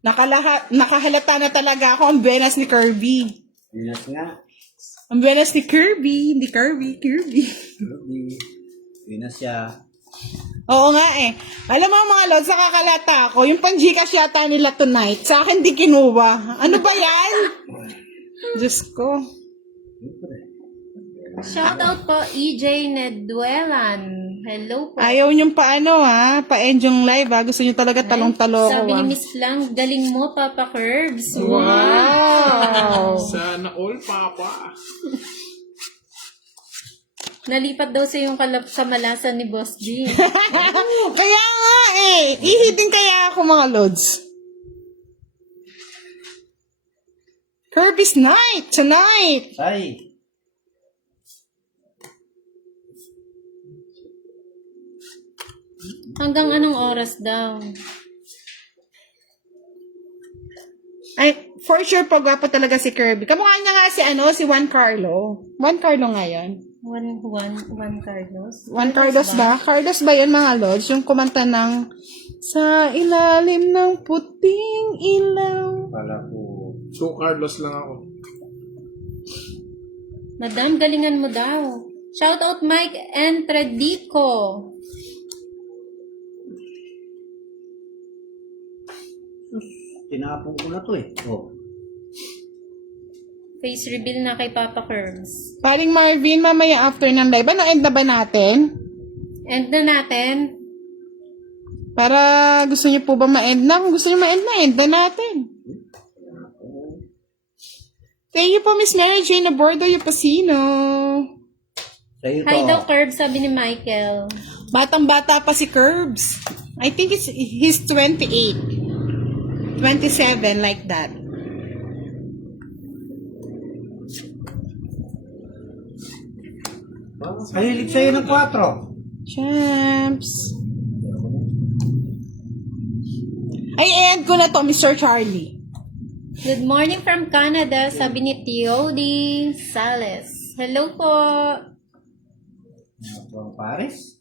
Nakahalata na talaga ako ang buenas ni Kirby. Pinas nga. Ang buenas ni Kirby, hindi Kirby. Pinas siya. Oo nga eh. Alam mo mga lods, nakakalata ako. Yung pang-Gcash yata nila tonight, sa akin di kinuha. Ano ba yan? Diyos ko. Shoutout po EJ Neduelan. Hello po. Ayaw niyong paano ha? Pa-end yung live ha? Gusto niyo talaga talong-talo ko Sabi ha? ni Miss Lang, galing mo, Papa Curbs. Wow! Sana all, papa. Nalipat daw sa yung kamalasan ni Boss G. Kaya nga eh. Ihiding kaya ako mga lods. Kirby's night tonight. Ay. Hanggang anong oras daw? Ay, for sure, pagwapo talaga si Kirby. Kamukha niya nga si Juan Carlo. Juan Carlo nga yun. Juan Carlos? Juan Carlos ba? Carlos ba yun mga lods? Yung kumanta ng Sa ilalim ng puting ilaw. Pala ko. So, Carlos lang ako. Madam, galingan mo daw. Shout out Mike Entredico. Tinapon ko na to eh. Oh. Face reveal na kay Papa Curbs. Paring Marvin, mamaya after ng live. Ano, end na ba natin? End na natin. Para gusto niyo po ba ma-end na? Kung gusto niyo ma-end na natin. Thank you po, Miss Mary Jane Abordo Yupasino. Sa'yo to. Hi daw Curbs, sabi ni Michael. Batang-bata pa si Curbs. I think he's 28. 27, like that. Kalilig sa'yo ng 4. Champs. Ay, end ko na to, Mr. Charlie. Good morning from Canada, sabi ni Teody Sales. Hello po. Ano Paris?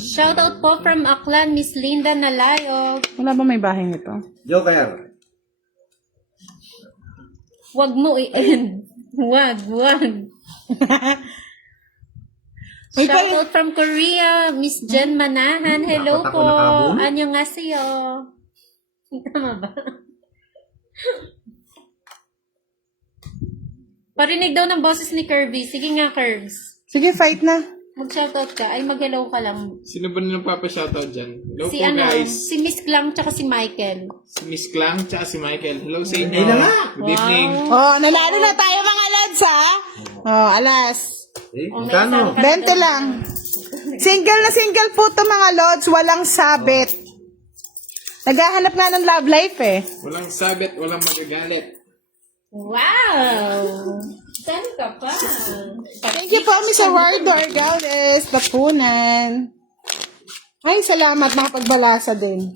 Shout out po from Aklan, Miss Linda Nalayog. Wala ba may bahay nito? Joker. Wag mo i-end. Wag. May Shout pala- out from Korea, Miss Jen Manahan. Hello Dapat ako po. nakabon. Annyeonghaseyo. Tama ba? Parinig daw ng boses ni Kirby. Sige nga, Curbs. Sige, fight na. Mag-shoutout ka. Ay, mag-hello ka lang. Sino ba nilang papashoutout dyan? Hello Si po guys. si Miss Klang tsaka si Michael. Si Miss Klang tsaka si Michael. Hello sa inyo. Hindi na nga. Good evening. Oh, nanalo na tayo mga lads, ha? Oh, alas. Eh, Oh, may kano? isang 20 lang. Single na single po to mga lods. Walang sabit. Naghahanap nga ng love life eh. Walang sabit, walang magagalit. Wow! Saan ka pa? Thank you po, Miss Eduardo Argales, Tapunan. Ay, salamat. Nakapagbalasa din.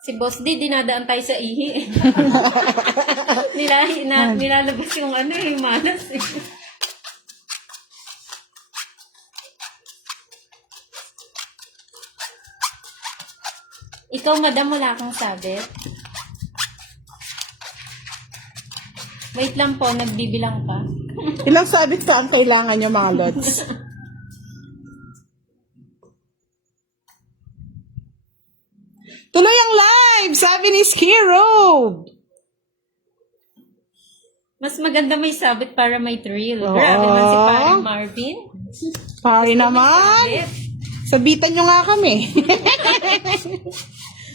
Si Boss D, dinadaan tayo sa ihi. Nilalabas yung yung malas eh. Ikaw, madam, wala kang sabit. Wait lang po, nagbibilang pa. Ilang sabit ka ang kailangan nyo mga lods? Tuloy ang live! Sabi ni Skiro! Mas maganda may sabit para may thrill. Oo. Grabe man si Paring Marvin. Pari naman! Sabit. Sabitan nyo nga kami.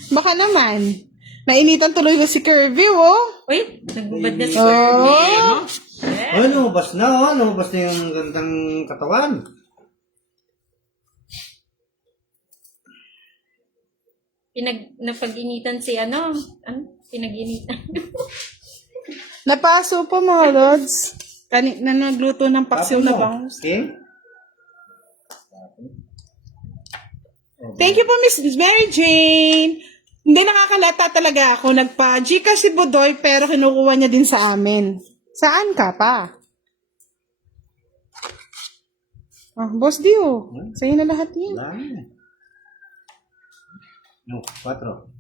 Baka naman. Nainitan tuloy ko si Kirby, oh. Wait, nagbubad na si Oh. Kirby. Oh, lumabas na. Lumabas na yung gandang katawan. Napag-initan si pinag-initan. Napaso po mga lods. Na nagluto ng paksiw na bangus. Okay? Thank you po, Miss Mary Jane. Hindi nakakalata talaga ako. Nagpa-Gcash si Budoy pero kinukuha niya din sa amin. Saan ka pa? Ah, Boss Dio. Sa'yo na lahat yan. Wala na. No, 4.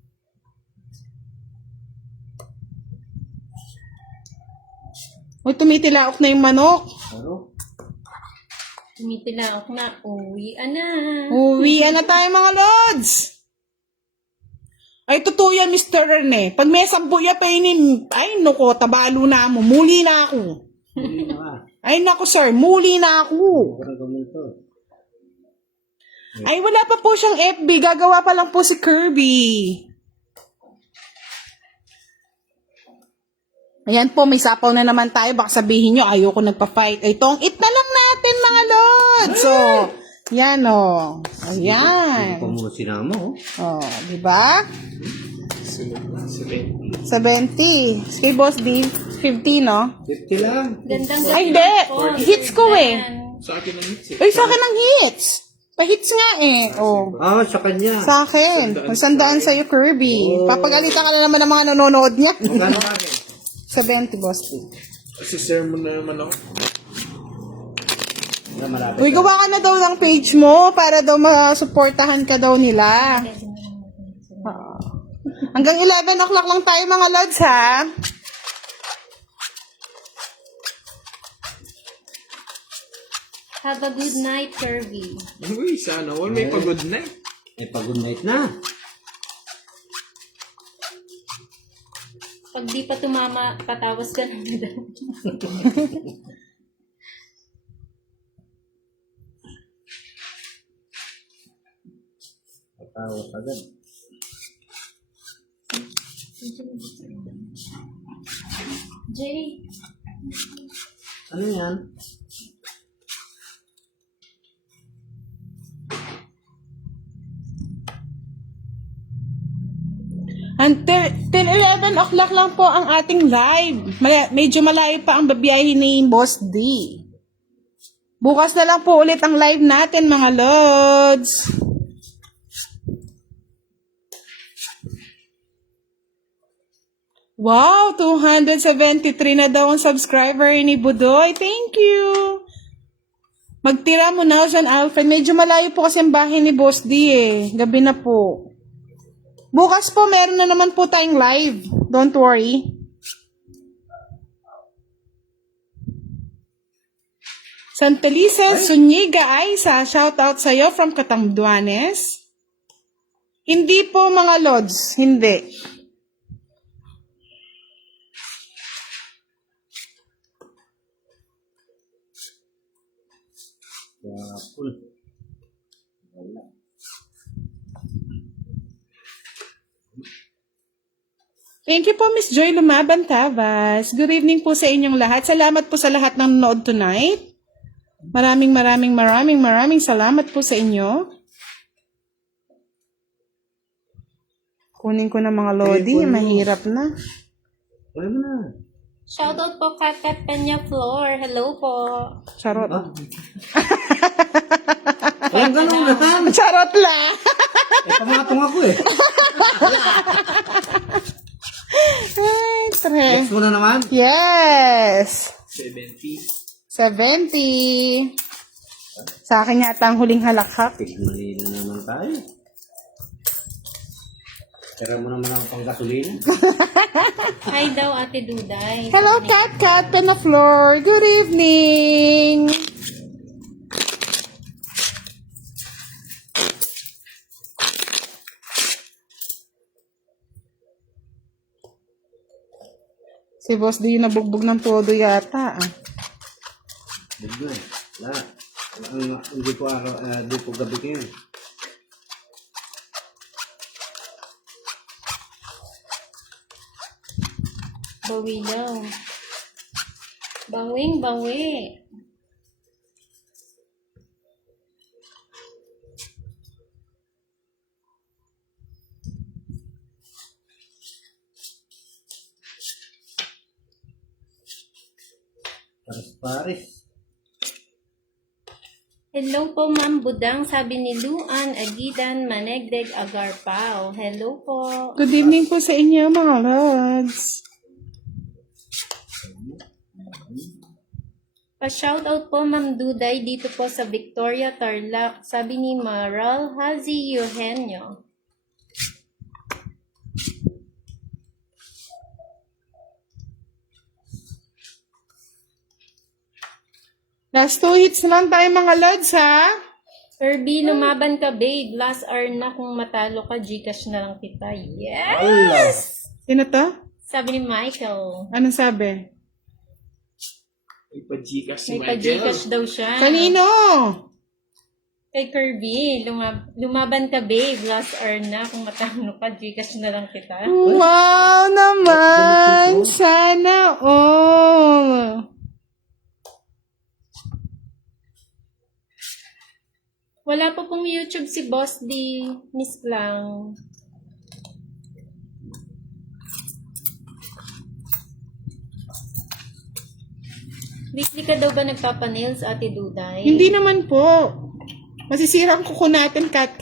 Uy, tumitilaok na yung manok. Pero, Tumitila ako na. Uwi na. Uwi na tayo mga lods. Ay, totoo yan, Mr. Rene. Pag may sambuya pa inim, ay, naku, tabalo na mo. Muli na ako. hindi na nga. Ay, naku, sir, muli na ako. Parang ganito. Ay, wala pa po siyang FB. Gagawa pa lang po si Kirby. Ayan po, may sapaw na naman tayo. Baka sabihin nyo, ayoko nagpa-fight. Ay, tong it na lang natin, mga lods. So, yan o. Ayan. Hindi pa mo sinama, oh. Oh, di ba? Sunod na, sunod. 70. Kay Boss D, 50, no? 50 lang. Gandang Ay, hindi. Hits ko eh. Sa akin ang hits eh. Uy, sa akin ang hits. Pa-hits nga eh. Oh. Ah, sa kanya. Sa akin. Sandaan sa'yo, Kirby. Papagalitan ka na naman ng mga nanonood niya. Magkano sa akin? 70, Boss D. Kasi sermon na naman ako. Wala, malapit. Uy, gawa ka na daw ng page mo para daw masuportahan ka daw nila. Hanggang 11 o'clock lang tayo, mga lods, ha? Have a good night, Kirby. Uy, sana all may pagod na eh. Eh, pag-good night na. Pag di pa tumama, patawas ka na daw. Patawas agad. Jay, Ano yan? Until 11 o'clock lang po ang ating live. Medyo malayo pa ang babiyahin ni Boss D. Bukas na lang po ulit ang live natin, mga lods. Wow, 273 na daw ang subscriber ni Budoy. Thank you. Magtira mo na, John Alfred. Medyo malayo po kasi ang bahay ni Boss D eh. Gabi na po. Bukas po, meron na naman po tayong live. Don't worry. Santa Lisa, Zuniga, Aisa, shout out sa'yo from Catanduanes. Hindi po, mga lods. Hindi. Kaya, full. Wala. Thank you po, Miss Joy Lumaban Tavas. Good evening po sa inyong lahat. Salamat po sa lahat ng nanood tonight. Maraming salamat po sa inyo. Kunin ko na mga lodi. Mahirap na. Wala mo na. shoutout po Kat Peña Flor. Hello po. Charot. Ah? Walang ganun na. Charot lang. Eh, pamatong ako eh. Ay, tre. Next mo na naman. Yes. 70. 70. Sa akin yata ang huling halakhak. Tigmali na naman tayo. Tira mo naman ang panggasolina. Hi daw, Ate Duday. Hello, Kat Penaflor. Good evening. Si Boss di nabugbog ng todo yata. Bugno eh. Wala. Hindi po araw, hindi po gabi kayo. Bawi daw. Bawing bawi. Paris. Hello po, Ma'am Budang. Sabi ni Luan Agidan Manegdeg Agarpao. Hello po. Good evening po sa inyo, mga lods. Pa-shoutout po, Ma'am Duday, dito po sa Victoria, Tarlac. Sabi ni Maral Hazi Eugenio. Last 2 hits na lang tayo, mga lods, ha? Kirby, lumaban ka, babe. Last hour na, kung matalo ka, Gcash na lang kita. Yes! Allah. Sino to? Sabi ni Michael. Anong sabi? May pa-Gcash si May Michael. pa-Gcash daw siya. Kanino? Kay Kirby, lumaban ka babe, last hour na. Kung matalo ka, Gcash na lang kita. Wow naman! Sana all! Wala po pong YouTube si Boss D. Miss lang. Weekly ka daw ba nagpapanails, Ate Duday? Hindi naman po. Masisira ang kuko natin, kat.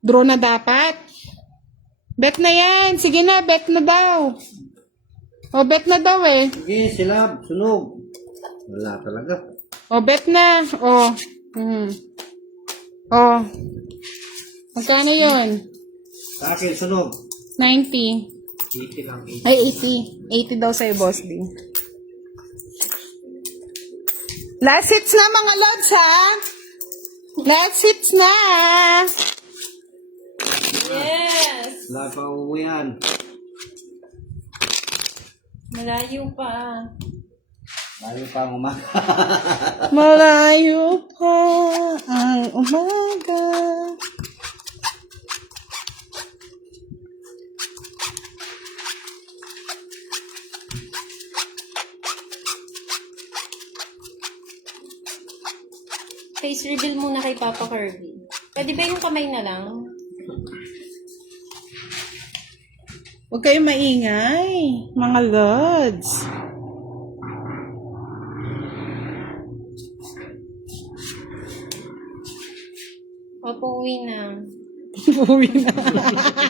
Draw na dapat. Bet na yan. Sige na, bet na daw. O, bet na daw eh. Sige, sila, sunog. Wala talaga. O, bet na. O. O. Magkano yun? Sa akin, sunog. 90. 80 lang. Ay, 80. 80 daw sa'yo, Boss D. Last hits na, mga lods, ha? Last hits na. Yes! Wala pa uuwian. Malayo pa. Layo pa ang umaga. Malayo pa ang umaga. Face reveal muna kay Papa Kirby. Pwede ba yung kamay na lang? Huwag kayong maingay, mga lods. Papa, uwi na. Uwi na.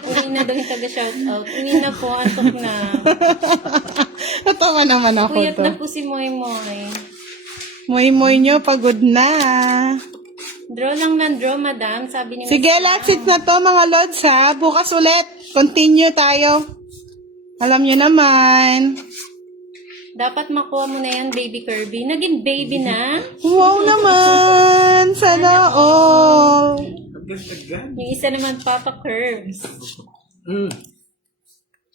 Uwi na daw yung taga-shoutout. Uwi na po, antok na. Natawa naman ako Puyat to. na po si Moy Moy. Moy-moy nyo, pagod na. Draw lang ng draw, madam. Sabi ni Sige, last hits na to, mga lods, ha? Bukas ulit. Continue tayo. Alam nyo naman. Dapat makuha mo na yan, baby Kirby. Naging baby na. Wow naman. Sana all. Agad-agad. Yung isa naman, Papa Curves. Mm.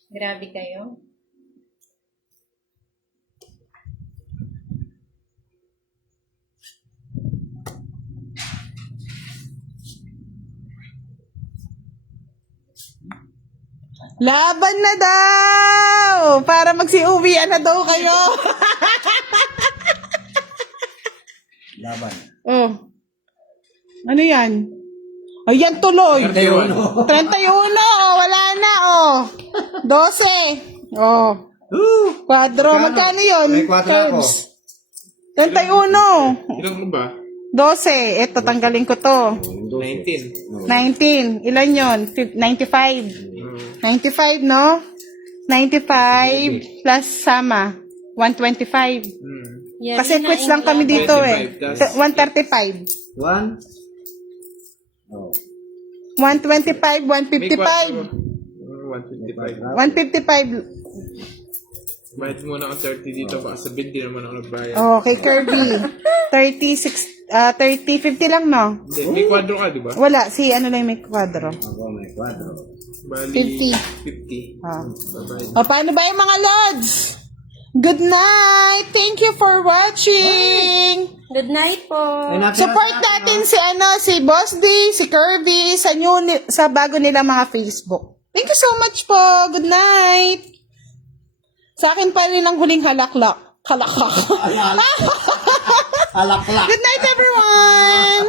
Grabe kayo. Laban na daw! Para magsiuwian na daw kayo. Laban. Oh. Ano yan? Ayan tuloy. 31. Oh, wala na, oh. 12. Oh. Kwadro. Magkano yun? May kwadro ako. 31. Ilang mo ba? 12. Eto, tanggalin ko to. 19. 19. Ilan yun? 95. 95, no? 95 plus sama. 125. Yeah, Kasi yun na quits lang kami dito 25, eh. 135. 1. Oh. 125, May 155. 155. 155. Bayad muna ako 30 dito. Baka sabihin, di naman ako nagbayad. Oh, kay Kirby. 30, 50 lang, no? Hindi, may kwadro ka, di ba? Wala, si ano lang may kwadro. Ako may kwadro. Bali, 50. 50. Ah. Babayad. O, paano ba yung mga lods? Good night! Thank you for watching! Good night po. Support natin si si Boss D, si Kirby, sa bago nila mga Facebook. Thank you so much po. Good night! Sa akin pa rin ang huling halaklak. Halaklak. Alaklak. Good night, everyone!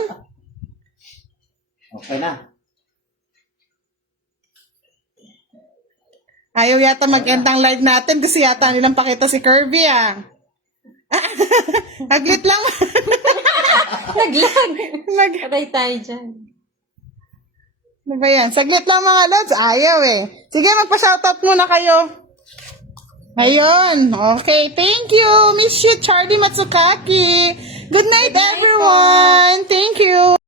Okay na. Ayaw yata mag-end ang live natin kasi yata nilang pakita si Kirby, ah. Aglit lang. Naglag. Patay tayo dyan. Ano ba yan? Saglit lang mga lods. Ayaw eh. Sige, magpa-shoutout muna kayo. Ayun. Okay. Thank you. Miss you, Charlie Matsukaki. Good night, everyone. Thank you.